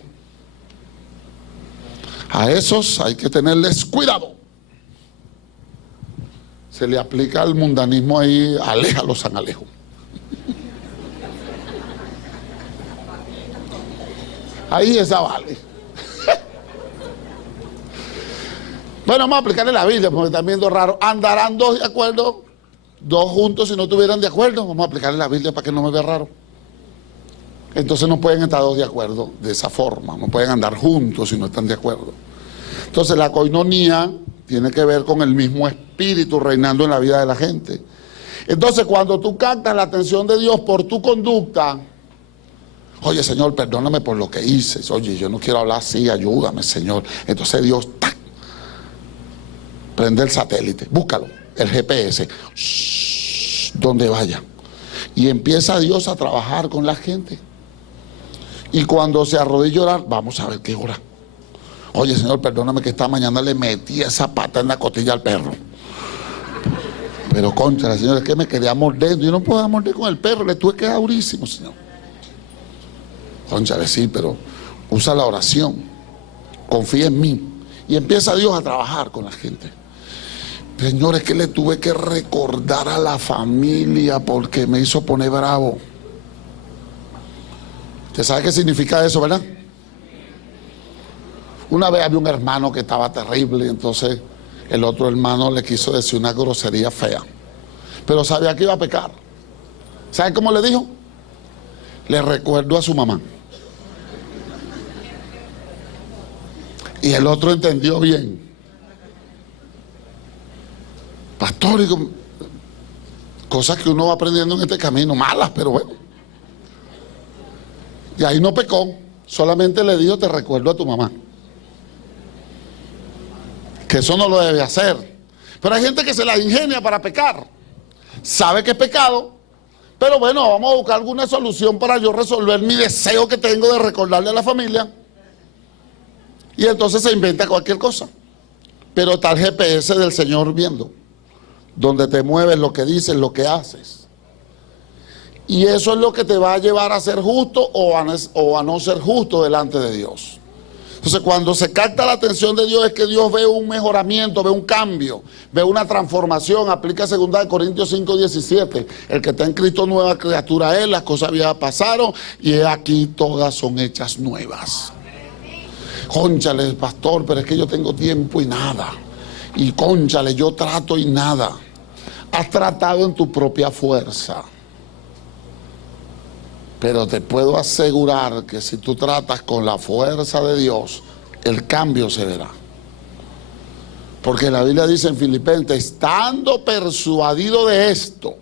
A esos hay que tenerles cuidado. Se le aplica el mundanismo ahí: aléjalo, San Alejo. Ahí esa vale. Bueno, vamos a aplicarle la Biblia porque están viendo raro. ¿Andarán dos de acuerdo? Dos juntos si no estuvieran de acuerdo. Vamos a aplicarle la Biblia para que no me vea raro. Entonces no pueden estar dos de acuerdo de esa forma. No pueden andar juntos si no están de acuerdo. Entonces la coinonía tiene que ver con el mismo espíritu reinando en la vida de la gente. Entonces cuando tú captas la atención de Dios por tu conducta, oye Señor, perdóname por lo que hice, oye, yo no quiero hablar así, ayúdame Señor. Entonces Dios, ¡tac!, prende el satélite, búscalo, el GPS, donde vaya. Y empieza Dios a trabajar con la gente. Y cuando se arrodilla a orar, vamos a ver qué hora. Oye Señor, perdóname que esta mañana le metí esa pata en la costilla al perro. Pero contra, Señor, es que me quería morder. Yo no puedo morder con el perro, le tuve que dar durísimo, Señor. Cónchale, sí, pero usa la oración, confía en mí. Y empieza Dios a trabajar con la gente. Señor, es que le tuve que recordar a la familia porque me hizo poner bravo. ¿Usted sabe qué significa eso, verdad? Una vez había un hermano que estaba terrible, entonces el otro hermano le quiso decir una grosería fea, pero sabía que iba a pecar. ¿Sabe cómo le dijo? Le recuerdo a su mamá. Y el otro entendió bien. Pastor, cosas que uno va aprendiendo en este camino, malas, pero bueno. Y ahí no pecó, solamente le dijo, te recuerdo a tu mamá. Que eso no lo debe hacer. Pero hay gente que se la ingenia para pecar. Sabe que es pecado, pero bueno, vamos a buscar alguna solución para yo resolver mi deseo que tengo de recordarle a la familia. Y entonces se inventa cualquier cosa. Pero está el GPS del Señor viendo, donde te mueves, lo que dices, lo que haces. Y eso es lo que te va a llevar a ser justo o a no ser justo delante de Dios. Entonces cuando se capta la atención de Dios es que Dios ve un mejoramiento, ve un cambio, ve una transformación. Aplica 2 Corintios 5:17. El que está en Cristo nueva criatura es, las cosas viejas pasaron y he aquí todas son hechas nuevas. Cónchale, pastor, pero es que yo tengo tiempo y nada. Y cónchale, yo trato y nada. Has tratado en tu propia fuerza. Pero te puedo asegurar que si tú tratas con la fuerza de Dios, el cambio se verá. Porque la Biblia dice en Filipenses, estando persuadido de esto,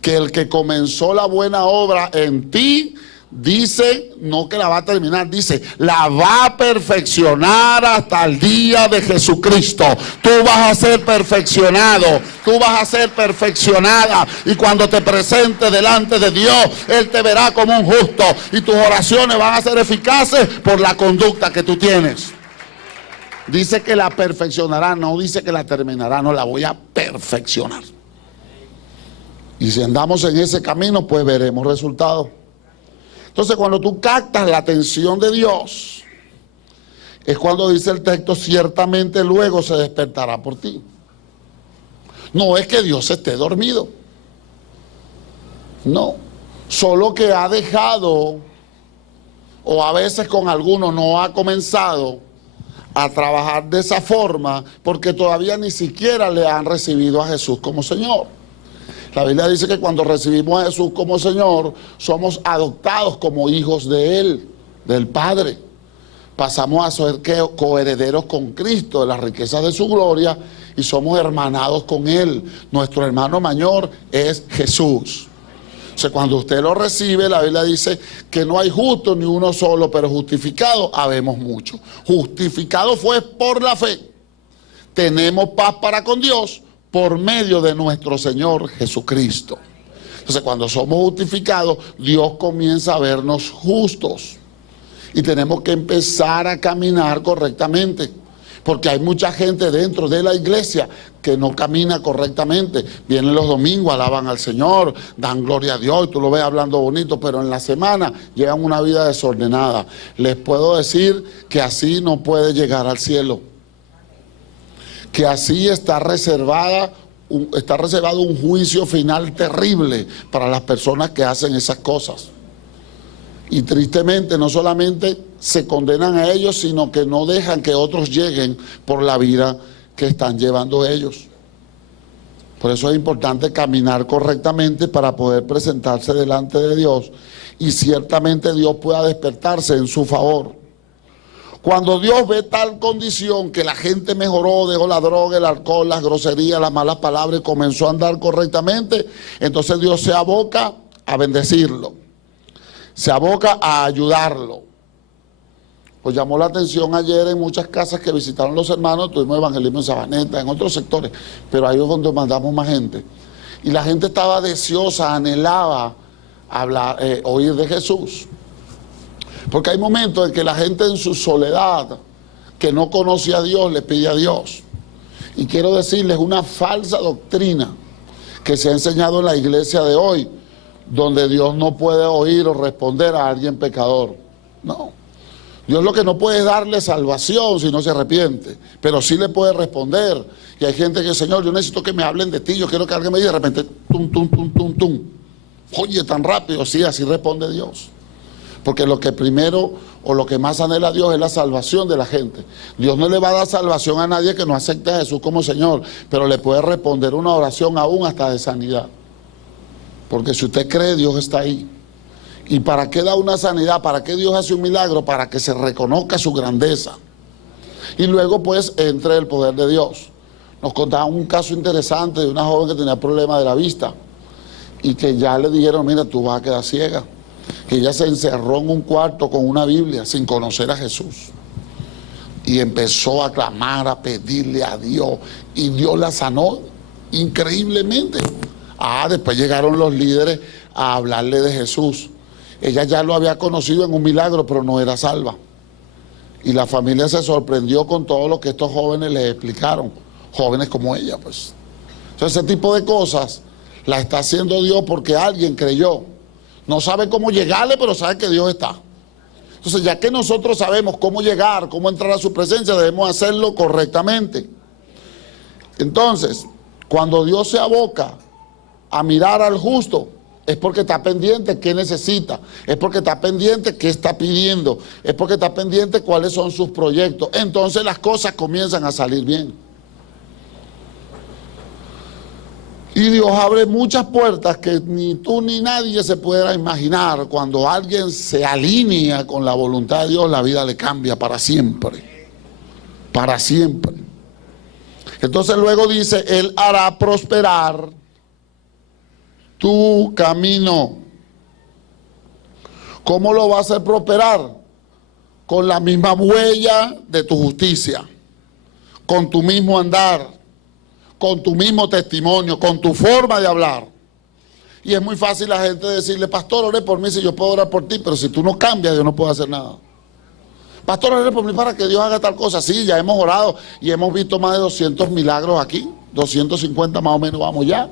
que el que comenzó la buena obra en ti, dice, no que la va a terminar, dice, la va a perfeccionar hasta el día de Jesucristo. Tú vas a ser perfeccionado, tú vas a ser perfeccionada, y cuando te presentes delante de Dios, Él te verá como un justo, y tus oraciones van a ser eficaces por la conducta que tú tienes. Dice que la perfeccionará, no dice que la terminará, no, la voy a perfeccionar. Y si andamos en ese camino, pues veremos resultados. Entonces cuando tú captas la atención de Dios, es cuando dice el texto, ciertamente luego se despertará por ti. No es que Dios esté dormido, no, solo que ha dejado, o a veces con algunos no ha comenzado a trabajar de esa forma, porque todavía ni siquiera le han recibido a Jesús como Señor. La Biblia dice que cuando recibimos a Jesús como Señor, somos adoptados como hijos de Él, del Padre. Pasamos a ser coherederos con Cristo de las riquezas de su gloria y somos hermanados con Él. Nuestro hermano mayor es Jesús. O sea, cuando usted lo recibe, la Biblia dice que no hay justo ni uno solo, pero justificado habemos muchos. Justificado fue por la fe. Tenemos paz para con Dios por medio de nuestro Señor Jesucristo. Entonces cuando somos justificados, Dios comienza a vernos justos. Y tenemos que empezar a caminar correctamente. Porque hay mucha gente dentro de la iglesia que no camina correctamente. Vienen los domingos, alaban al Señor, dan gloria a Dios, y tú lo ves hablando bonito, pero en la semana llevan una vida desordenada. Les puedo decir que así no puede llegar al cielo. Que así está reservado un juicio final terrible para las personas que hacen esas cosas. Y tristemente no solamente se condenan a ellos, sino que no dejan que otros lleguen por la vida que están llevando ellos. Por eso es importante caminar correctamente para poder presentarse delante de Dios y ciertamente Dios pueda despertarse en su favor. Cuando Dios ve tal condición que la gente mejoró, dejó la droga, el alcohol, las groserías, las malas palabras y comenzó a andar correctamente, entonces Dios se aboca a bendecirlo, se aboca a ayudarlo. Pues llamó la atención ayer en muchas casas que visitaron los hermanos, tuvimos evangelismo en Sabaneta, en otros sectores, pero ahí es donde mandamos más gente. Y la gente estaba deseosa, anhelaba hablar, oír de Jesús. Porque hay momentos en que la gente en su soledad, que no conoce a Dios, le pide a Dios. Y quiero decirles una falsa doctrina que se ha enseñado en la iglesia de hoy, donde Dios no puede oír o responder a alguien pecador. No. Dios lo que no puede es darle salvación si no se arrepiente, pero sí le puede responder. Y hay gente que, Señor, yo necesito que me hablen de ti, yo quiero que alguien me diga, de repente, tum, tum, tum, tum, tum. Oye, tan rápido, sí, así responde Dios. Porque lo que primero o lo que más anhela Dios es la salvación de la gente. Dios no le va a dar salvación a nadie que no acepte a Jesús como Señor, pero le puede responder una oración aún hasta de sanidad. Porque si usted cree, Dios está ahí. ¿Y para qué da una sanidad? ¿Para qué Dios hace un milagro? Para que se reconozca su grandeza. Y luego pues entre el poder de Dios. Nos contaban un caso interesante de una joven que tenía problemas de la vista y que ya le dijeron, mira, tú vas a quedar ciega. Que ella se encerró en un cuarto con una Biblia sin conocer a Jesús. Y empezó a clamar, a pedirle a Dios. Y Dios la sanó increíblemente. Después llegaron los líderes a hablarle de Jesús. Ella ya lo había conocido en un milagro, pero no era salva. Y la familia se sorprendió con todo lo que estos jóvenes les explicaron. Jóvenes como ella, pues. Entonces, ese tipo de cosas la está haciendo Dios porque alguien creyó. No sabe cómo llegarle, pero sabe que Dios está. Entonces, ya que nosotros sabemos cómo llegar, cómo entrar a su presencia, debemos hacerlo correctamente. Entonces, cuando Dios se aboca a mirar al justo, es porque está pendiente qué necesita, es porque está pendiente qué está pidiendo, es porque está pendiente cuáles son sus proyectos. Entonces las cosas comienzan a salir bien. Y Dios abre muchas puertas que ni tú ni nadie se pueda imaginar. Cuando alguien se alinea con la voluntad de Dios, la vida le cambia para siempre. Para siempre. Entonces luego dice, Él hará prosperar tu camino. ¿Cómo lo va a hacer prosperar? Con la misma huella de tu justicia, con tu mismo andar, con tu mismo testimonio, con tu forma de hablar. Y es muy fácil la gente decirle, pastor, ore por mí si yo puedo orar por ti, pero si tú no cambias, yo no puedo hacer nada. Pastor, ore por mí para que Dios haga tal cosa. Sí, ya hemos orado y hemos visto más de 200 milagros aquí, 250 más o menos vamos ya.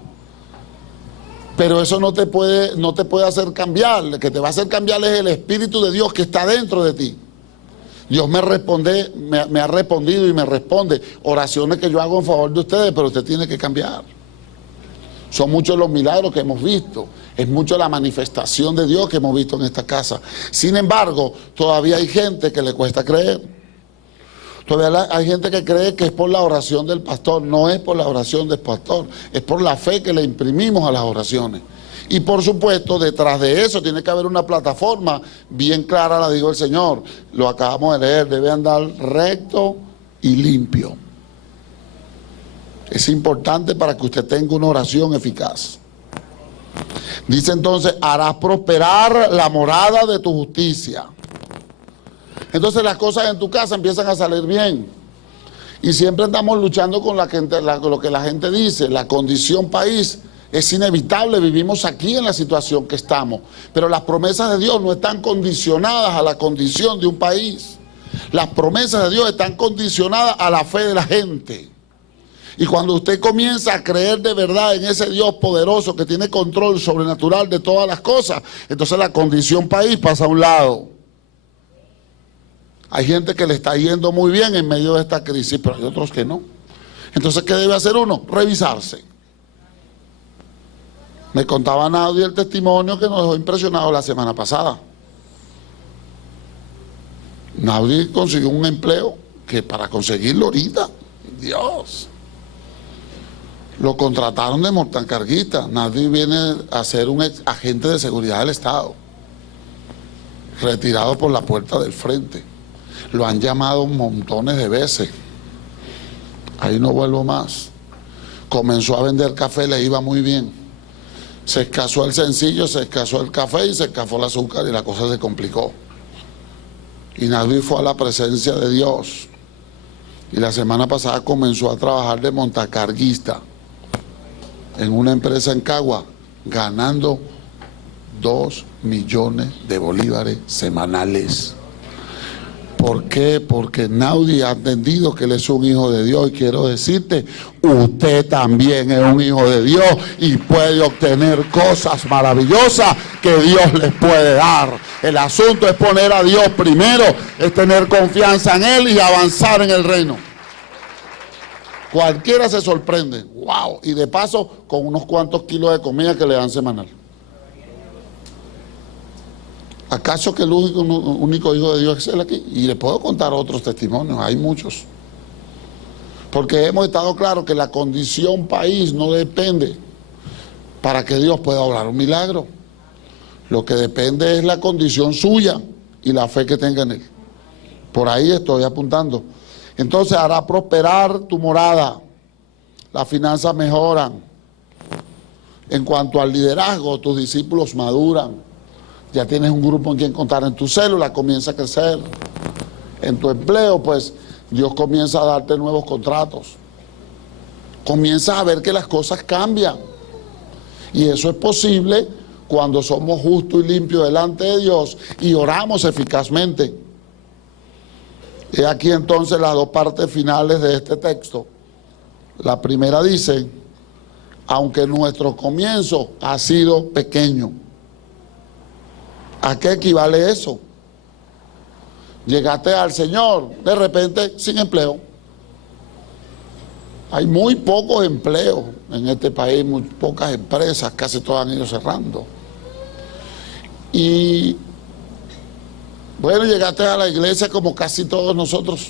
Pero eso no te puede hacer cambiar. Lo que te va a hacer cambiar es el Espíritu de Dios que está dentro de ti. Dios me ha respondido y me responde oraciones que yo hago en favor de ustedes, pero usted tiene que cambiar. Son muchos los milagros que hemos visto, es mucho la manifestación de Dios que hemos visto en esta casa. Sin embargo, todavía hay gente que le cuesta creer. Todavía hay gente que cree que es por la oración del pastor. No es por la oración del pastor, es por la fe que le imprimimos a las oraciones. Y por supuesto, detrás de eso tiene que haber una plataforma bien clara, la dijo el Señor. Lo acabamos de leer, debe andar recto y limpio. Es importante para que usted tenga una oración eficaz. Dice entonces, harás prosperar la morada de tu justicia. Entonces las cosas en tu casa empiezan a salir bien. Y siempre estamos luchando con lo que la gente dice, la condición país. Es inevitable, vivimos aquí en la situación que estamos. Pero las promesas de Dios no están condicionadas a la condición de un país. Las promesas de Dios están condicionadas a la fe de la gente. Y cuando usted comienza a creer de verdad en ese Dios poderoso que tiene control sobrenatural de todas las cosas, entonces la condición país pasa a un lado. Hay gente que le está yendo muy bien en medio de esta crisis, pero hay otros que no. Entonces, ¿qué debe hacer uno? Revisarse. Me contaba Nadia el testimonio que nos dejó impresionado la semana pasada. Nadie consiguió un empleo que para conseguirlo ahorita, Dios. Lo contrataron de montacarguista. Nadie viene a ser un agente de seguridad del Estado, retirado por la puerta del frente. Lo han llamado montones de veces. Ahí no vuelvo más. Comenzó a vender café, le iba muy bien. Se escasó el sencillo, se escasó el café y se escasó el azúcar y la cosa se complicó. Y Nadie fue a la presencia de Dios. Y la semana pasada comenzó a trabajar de montacarguista en una empresa en Cagua, ganando 2 millones de bolívares semanales. ¿Por qué? Porque Nadie ha entendido que él es un hijo de Dios. Y quiero decirte, usted también es un hijo de Dios y puede obtener cosas maravillosas que Dios les puede dar. El asunto es poner a Dios primero, es tener confianza en Él y avanzar en el reino. Cualquiera se sorprende, wow, y de paso con unos cuantos kilos de comida que le dan semanal. ¿Acaso que el único hijo de Dios es él aquí? Y le puedo contar otros testimonios, hay muchos. Porque hemos estado claros que la condición país no depende para que Dios pueda obrar un milagro. Lo que depende es la condición suya y la fe que tenga en Él. Por ahí estoy apuntando. Entonces hará prosperar tu morada, las finanzas mejoran. En cuanto al liderazgo, tus discípulos maduran. Ya tienes un grupo en quien contar en tu célula, comienza a crecer. En tu empleo, pues Dios comienza a darte nuevos contratos. Comienzas a ver que las cosas cambian. Y eso es posible cuando somos justos y limpios delante de Dios y oramos eficazmente. He aquí entonces las dos partes finales de este texto. La primera dice, aunque nuestro comienzo ha sido pequeño. ¿A qué equivale eso? Llegaste al Señor, de repente sin empleo. Hay muy pocos empleos en este país, muy pocas empresas, casi todas han ido cerrando. Y bueno, llegaste a la iglesia como casi todos nosotros.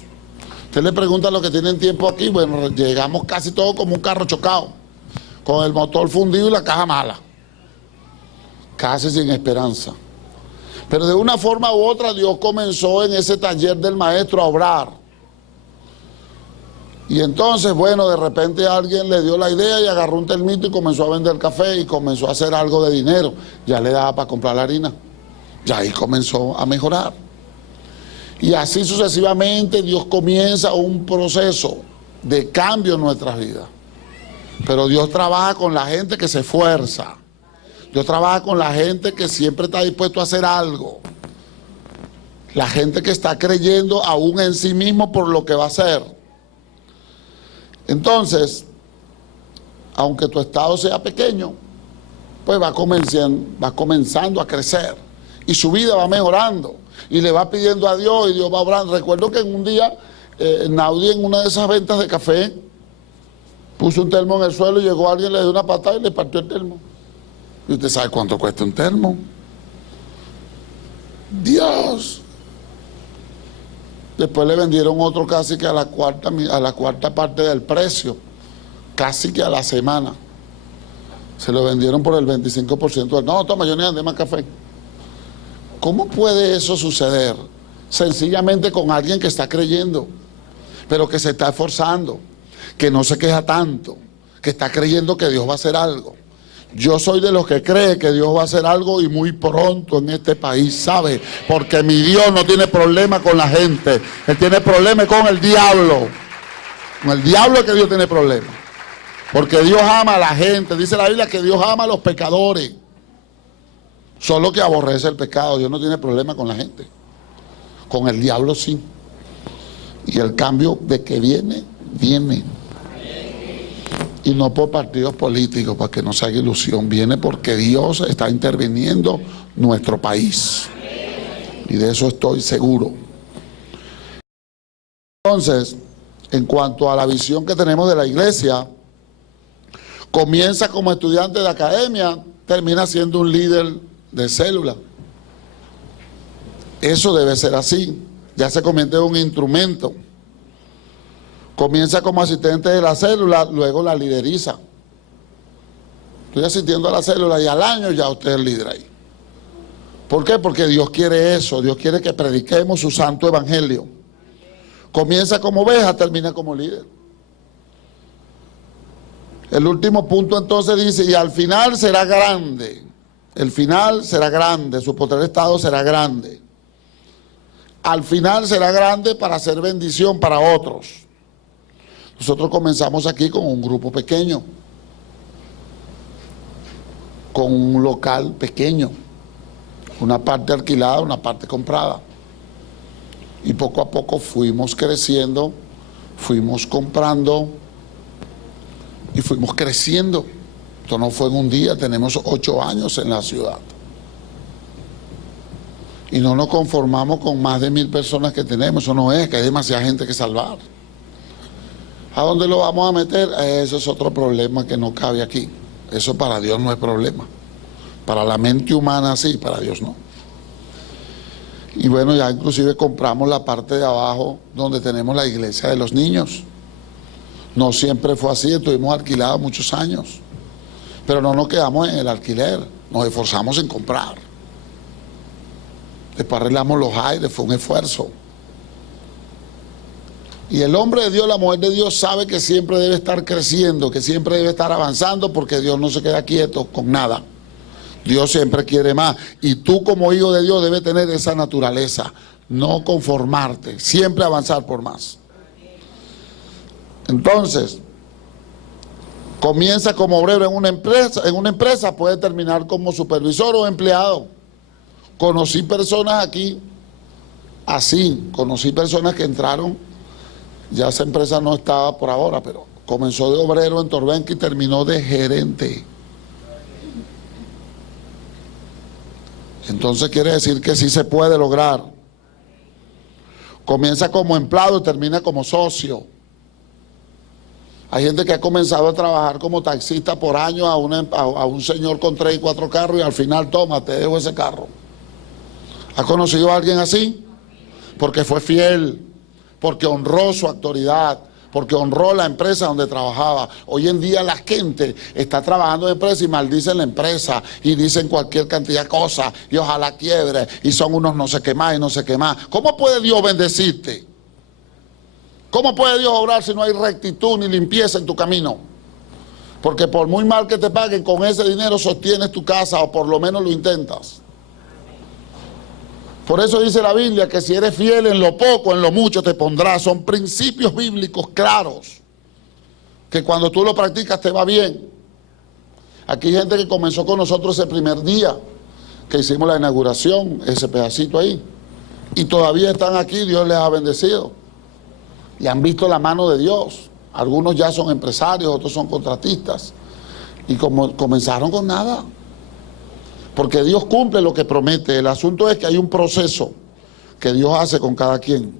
Usted le pregunta a los que tienen tiempo aquí, bueno, llegamos casi todos como un carro chocado, con el motor fundido y la caja mala. Casi sin esperanza. Pero de una forma u otra Dios comenzó en ese taller del maestro a obrar. Y entonces, bueno, de repente alguien le dio la idea y agarró un termito y comenzó a vender café y comenzó a hacer algo de dinero. Ya le daba para comprar la harina. Ya ahí comenzó a mejorar. Y así sucesivamente Dios comienza un proceso de cambio en nuestras vidas. Pero Dios trabaja con la gente que se esfuerza. Dios trabaja con la gente que siempre está dispuesto a hacer algo. La gente que está creyendo aún en sí mismo por lo que va a hacer. Entonces, aunque tu estado sea pequeño, pues va comenzando a crecer. Y su vida va mejorando. Y le va pidiendo a Dios y Dios va obrando. Recuerdo que en un día, Nadie en una de esas ventas de café, puso un termo en el suelo y llegó alguien, le dio una patada y le partió el termo. ¿Y usted sabe cuánto cuesta un termo? Dios. Después le vendieron otro casi que a la cuarta parte del precio, casi que a la semana. Se lo vendieron por el 25%. No, toma, yo ni andé más café. ¿Cómo puede eso suceder? Sencillamente con alguien que está creyendo, pero que se está esforzando, que no se queja tanto, que está creyendo que Dios va a hacer algo. Yo soy de los que cree que Dios va a hacer algo y muy pronto en este país, ¿sabe? Porque mi Dios no tiene problema con la gente. Él tiene problema con el diablo. Con el diablo es que Dios tiene problema. Porque Dios ama a la gente. Dice la Biblia que Dios ama a los pecadores. Solo que aborrece el pecado. Dios no tiene problema con la gente. Con el diablo sí. Y el cambio de que viene, viene. Y no por partidos políticos, para que no se haga ilusión. Viene porque Dios está interviniendo nuestro país. Y de eso estoy seguro. Entonces, en cuanto a la visión que tenemos de la iglesia, comienza como estudiante de academia, termina siendo un líder de célula. Eso debe ser así. ya se convierte en un instrumento. Comienza como asistente de la célula, luego la lideriza. Estoy asistiendo a la célula y al año ya usted es líder ahí. ¿Por qué? Porque Dios quiere eso, Dios quiere que prediquemos su santo evangelio. Comienza como oveja, termina como líder. El último punto entonces dice, y al final será grande. El final será grande, su postrer estado será grande. Al final será grande para hacer bendición para otros. Nosotros comenzamos aquí con un grupo pequeño, con un local pequeño, una parte alquilada, una parte comprada. Y poco a poco fuimos creciendo, fuimos comprando y fuimos creciendo. Esto no fue en un día, tenemos 8 años en la ciudad. Y no nos conformamos con más de 1000 personas que tenemos, eso no es, que hay demasiada gente que salvar. ¿A dónde lo vamos a meter? Eso es otro problema que no cabe aquí. Eso para Dios no es problema. Para la mente humana sí, para Dios no. Y bueno, ya inclusive compramos la parte de abajo donde tenemos la iglesia de los niños. No siempre fue así, estuvimos alquilados muchos años. Pero no nos quedamos en el alquiler, nos esforzamos en comprar. Después arreglamos los aires, fue un esfuerzo. Y el hombre de Dios, la mujer de Dios sabe que siempre debe estar creciendo, que siempre debe estar avanzando, porque Dios no se queda quieto con nada. Dios siempre quiere más. Y tú como hijo de Dios debes tener esa naturaleza, no conformarte, siempre avanzar por más. Entonces, comienza como obrero en una empresa, puede terminar como supervisor o empleado. Conocí personas aquí, así, conocí personas que entraron, ya esa empresa no estaba por ahora, pero comenzó de obrero en Torbenque y terminó de gerente. Entonces quiere decir que sí se puede lograr. Comienza como empleado y termina como socio. Hay gente que ha comenzado a trabajar como taxista por años a un señor con 3 y 4 carros y al final, toma, te dejo ese carro. ¿Ha conocido a alguien así? Porque fue fiel, porque honró su autoridad, porque honró la empresa donde trabajaba. Hoy en día la gente está trabajando en empresa y maldicen la empresa y dicen cualquier cantidad de cosas y ojalá quiebre y son unos no sé qué más y no sé qué más. ¿Cómo puede Dios bendecirte? ¿Cómo puede Dios obrar si no hay rectitud ni limpieza en tu camino? Porque por muy mal que te paguen, con ese dinero sostienes tu casa o por lo menos lo intentas. Por eso dice la Biblia que si eres fiel en lo poco, en lo mucho te pondrás. Son principios bíblicos claros, que cuando tú lo practicas te va bien. Aquí hay gente que comenzó con nosotros ese primer día, que hicimos la inauguración, ese pedacito ahí. Y todavía están aquí, Dios les ha bendecido. Y han visto la mano de Dios. Algunos ya son empresarios, otros son contratistas. Y como comenzaron con nada. Porque Dios cumple lo que promete. El asunto es que hay un proceso que Dios hace con cada quien.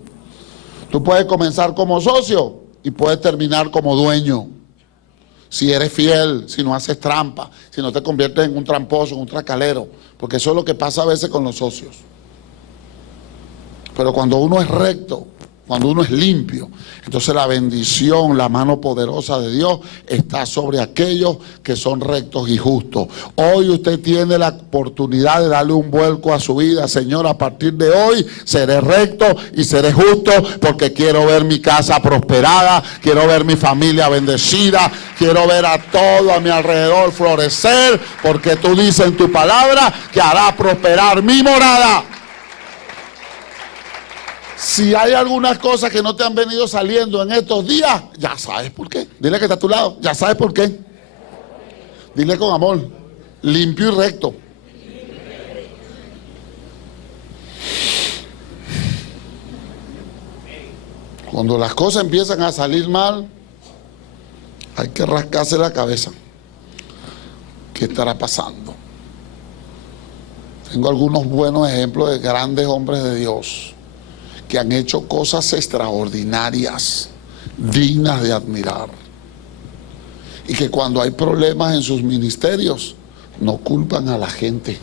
Tú puedes comenzar como socio y puedes terminar como dueño. Si eres fiel, si no haces trampa, si no te conviertes en un tramposo, en un tracalero. Porque eso es lo que pasa a veces con los socios. Pero cuando uno es recto, cuando uno es limpio, entonces la bendición, la mano poderosa de Dios está sobre aquellos que son rectos y justos. Hoy usted tiene la oportunidad de darle un vuelco a su vida. Señor, a partir de hoy seré recto y seré justo porque quiero ver mi casa prosperada, quiero ver mi familia bendecida, quiero ver a todo a mi alrededor florecer, porque tú dices en tu palabra que hará prosperar mi morada. Si hay algunas cosas que no te han venido saliendo en estos días, ya sabes por qué. Dile que está a tu lado, ya sabes por qué. Dile con amor, limpio y recto. Cuando las cosas empiezan a salir mal, hay que rascarse la cabeza. ¿Qué estará pasando? Tengo algunos buenos ejemplos de grandes hombres de Dios que han hecho cosas extraordinarias, dignas de admirar. Y que cuando hay problemas en sus ministerios, no culpan a la gente,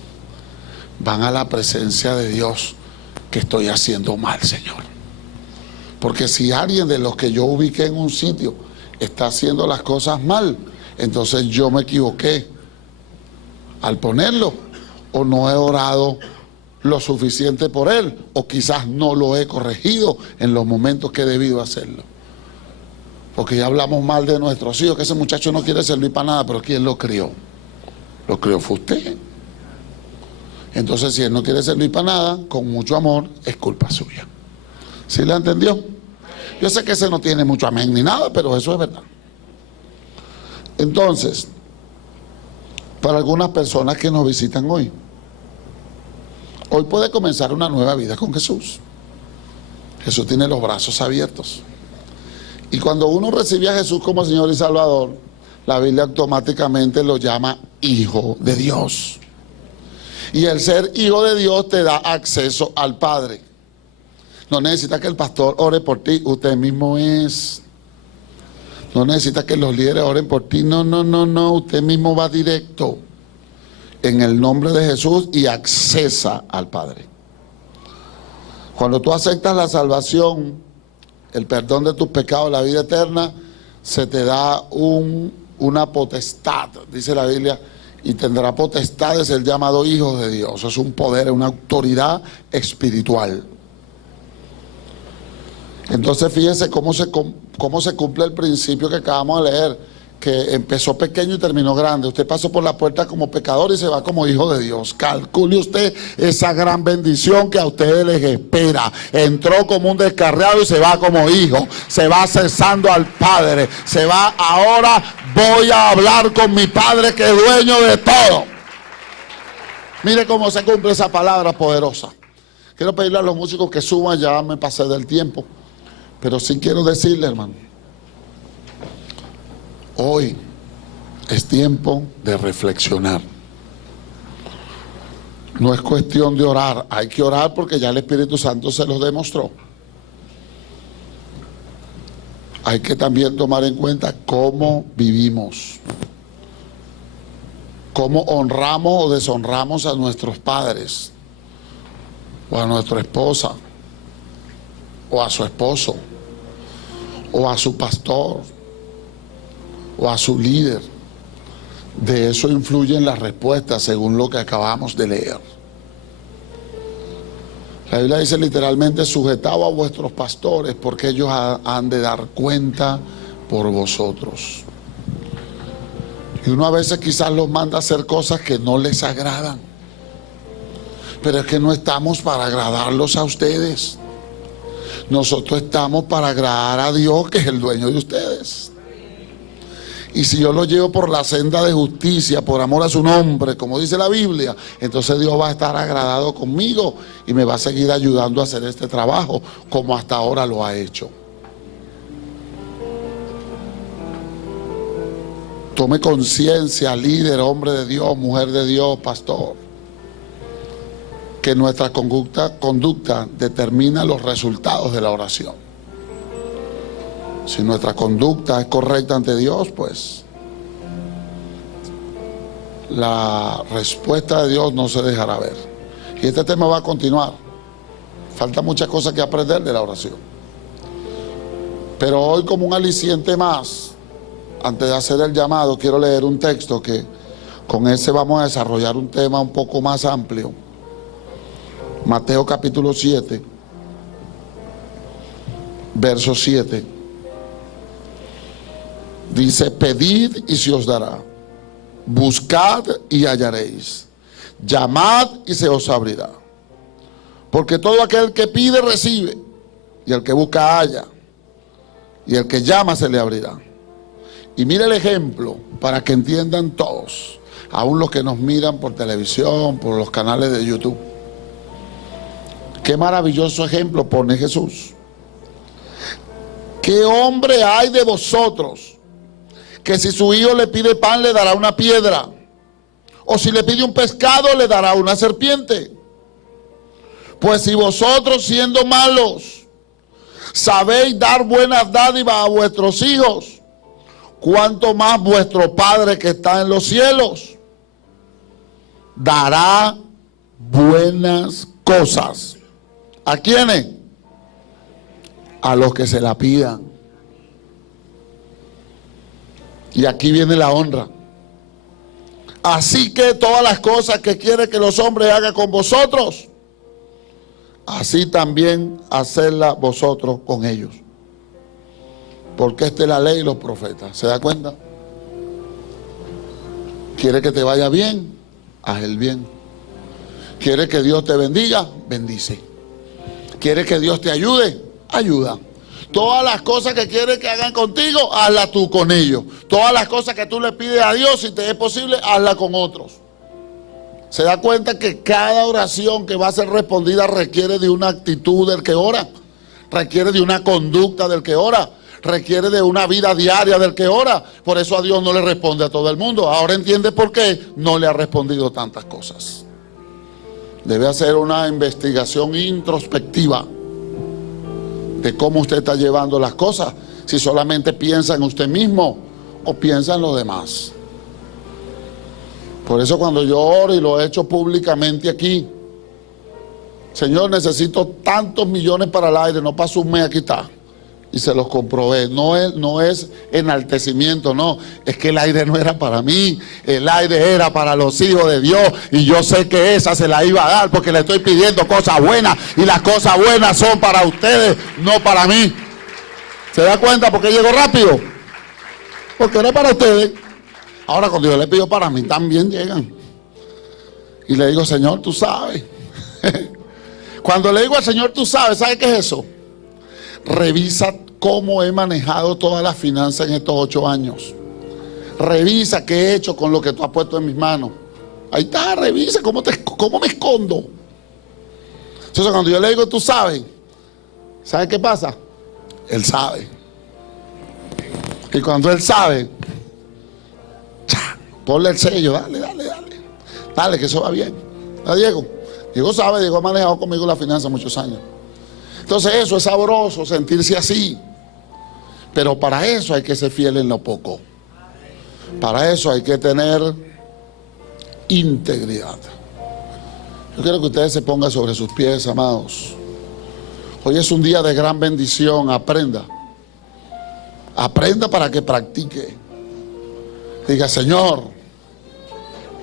van a la presencia de Dios, ¿qué estoy haciendo mal, Señor? Porque si alguien de los que yo ubiqué en un sitio está haciendo las cosas mal, entonces yo me equivoqué al ponerlo, o no he orado lo suficiente por él, o quizás no lo he corregido en los momentos que he debido hacerlo. Porque ya hablamos mal de nuestros hijos, que ese muchacho no quiere servir para nada, pero ¿quién lo crió? Lo crió fue usted. Entonces, si él no quiere servir para nada, con mucho amor, es culpa suya. ¿Sí la entendió? Yo sé que ese no tiene mucho amén ni nada, pero eso es verdad. Entonces, para algunas personas que nos visitan hoy puede comenzar una nueva vida con Jesús. Jesús tiene los brazos abiertos. Y cuando uno recibe a Jesús como Señor y Salvador, la Biblia automáticamente lo llama Hijo de Dios. Y el ser Hijo de Dios te da acceso al Padre. No necesita que el pastor ore por ti, usted mismo es. No necesita que los líderes oren por ti, no, usted mismo va directo en el nombre de Jesús y accesa al Padre. Cuando tú aceptas la salvación, el perdón de tus pecados, la vida eterna, se te da una potestad, dice la Biblia, y tendrá potestades el llamado Hijo de Dios. Es un poder, una autoridad espiritual. Entonces fíjense cómo se cumple el principio que acabamos de leer, que empezó pequeño y terminó grande. Usted pasó por la puerta como pecador y se va como hijo de Dios. Calcule usted esa gran bendición que a ustedes les espera. Entró como un descarriado y se va como hijo. Se va accesando al Padre. Se va, ahora voy a hablar con mi Padre que es dueño de todo. Mire cómo se cumple esa palabra poderosa. Quiero pedirle a los músicos que suban, ya me pasé del tiempo. Pero sí quiero decirle, hermano, hoy es tiempo de reflexionar. No es cuestión de orar, hay que orar porque ya el Espíritu Santo se los demostró. Hay que también tomar en cuenta cómo vivimos, cómo honramos o deshonramos a nuestros padres, o a nuestra esposa, o a su esposo, o a su pastor, o a su líder. De eso influyen las respuestas según lo que acabamos de leer. La Biblia dice literalmente: sujetado a vuestros pastores, porque ellos han de dar cuenta por vosotros. Y uno a veces quizás los manda a hacer cosas que no les agradan, pero es que no estamos para agradarlos a ustedes. Nosotros estamos para agradar a Dios, que es el dueño de ustedes. Y si yo lo llevo por la senda de justicia, por amor a su nombre, como dice la Biblia, entonces Dios va a estar agradado conmigo y me va a seguir ayudando a hacer este trabajo como hasta ahora lo ha hecho. Tome conciencia, líder, hombre de Dios, mujer de Dios, pastor, que nuestra conducta determina los resultados de la oración. Si nuestra conducta es correcta ante Dios, pues la respuesta de Dios no se dejará ver. Y este tema va a continuar. Falta muchas cosas que aprender de la oración. Pero hoy, como un aliciente más, antes de hacer el llamado, quiero leer un texto que con ese vamos a desarrollar un tema un poco más amplio. Mateo capítulo 7, verso 7. Dice: pedid y se os dará, buscad y hallaréis, llamad y se os abrirá. Porque todo aquel que pide recibe, y el que busca halla, y el que llama se le abrirá. Y mire el ejemplo para que entiendan todos, aún los que nos miran por televisión, por los canales de YouTube. Qué maravilloso ejemplo pone Jesús. ¿Qué hombre hay de vosotros que si su hijo le pide pan le dará una piedra? O si le pide un pescado le dará una serpiente. Pues si vosotros, siendo malos, sabéis dar buenas dádivas a vuestros hijos, cuánto más vuestro Padre que está en los cielos dará buenas cosas ¿A quiénes? A los que se la pidan. Y aquí viene la honra. Así que todas las cosas que quiere que los hombres hagan con vosotros, así también hacedlas vosotros con ellos. Porque esta es la ley y los profetas. ¿Se da cuenta? ¿Quiere que te vaya bien? Haz el bien. ¿Quiere que Dios te bendiga? Bendice. ¿Quiere que Dios te ayude? Ayuda. Todas las cosas que quiere que hagan contigo, hazlas tú con ellos. Todas las cosas que tú le pides a Dios, si te es posible, hazlas con otros. Se da cuenta que cada oración que va a ser respondida requiere de una actitud del que ora, requiere de una conducta del que ora, requiere de una vida diaria del que ora. Por eso a Dios no le responde a todo el mundo. Ahora entiende por qué no le ha respondido tantas cosas. Debe hacer una investigación introspectiva de cómo usted está llevando las cosas, si solamente piensa en usted mismo o piensa en los demás. Por eso cuando yo oro, y lo he hecho públicamente aquí, Señor, necesito tantos millones para el aire, no pasa un mes, aquí está, y se los comprobé. No es enaltecimiento, no, es que el aire no era para mí, el aire era para los hijos de Dios, y yo sé que esa se la iba a dar porque le estoy pidiendo cosas buenas, y las cosas buenas son para ustedes, no para mí. ¿Se da cuenta por qué llegó rápido? Porque era para ustedes. Ahora cuando yo le pido para mí, también llegan. Y le digo, Señor, tú sabes. Cuando le digo al Señor, tú sabes, ¿sabe qué es eso? Revisa cómo he manejado todas las finanzas en estos 8 años. Revisa qué he hecho con lo que tú has puesto en mis manos. Ahí está, revisa cómo me escondo. Entonces cuando yo le digo, tú sabes, ¿sabe qué pasa? Él sabe. Y cuando Él sabe, ponle el sello, dale, que eso va bien. ¿A Diego? Diego sabe, Diego ha manejado conmigo la finanza muchos años. Entonces eso es sabroso, sentirse así. Pero para eso hay que ser fiel en lo poco. Para eso hay que tener integridad. Yo quiero que ustedes se pongan sobre sus pies, amados. Hoy es un día de gran bendición, aprenda. Aprenda para que practique. Diga, Señor,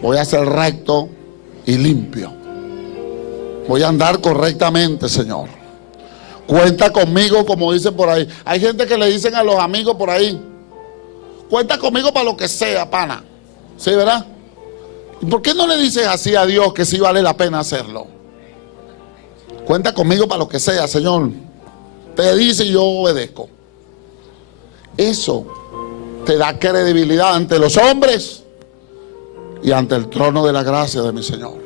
voy a ser recto y limpio. Voy a andar correctamente, Señor. Cuenta conmigo, como dicen por ahí. Hay gente que le dicen a los amigos por ahí, cuenta conmigo para lo que sea, pana. ¿Sí, verdad? ¿Y por qué no le dices así a Dios que sí vale la pena hacerlo? Cuenta conmigo para lo que sea, Señor. Te dice y yo obedezco. Eso te da credibilidad ante los hombres y ante el trono de la gracia de mi Señor.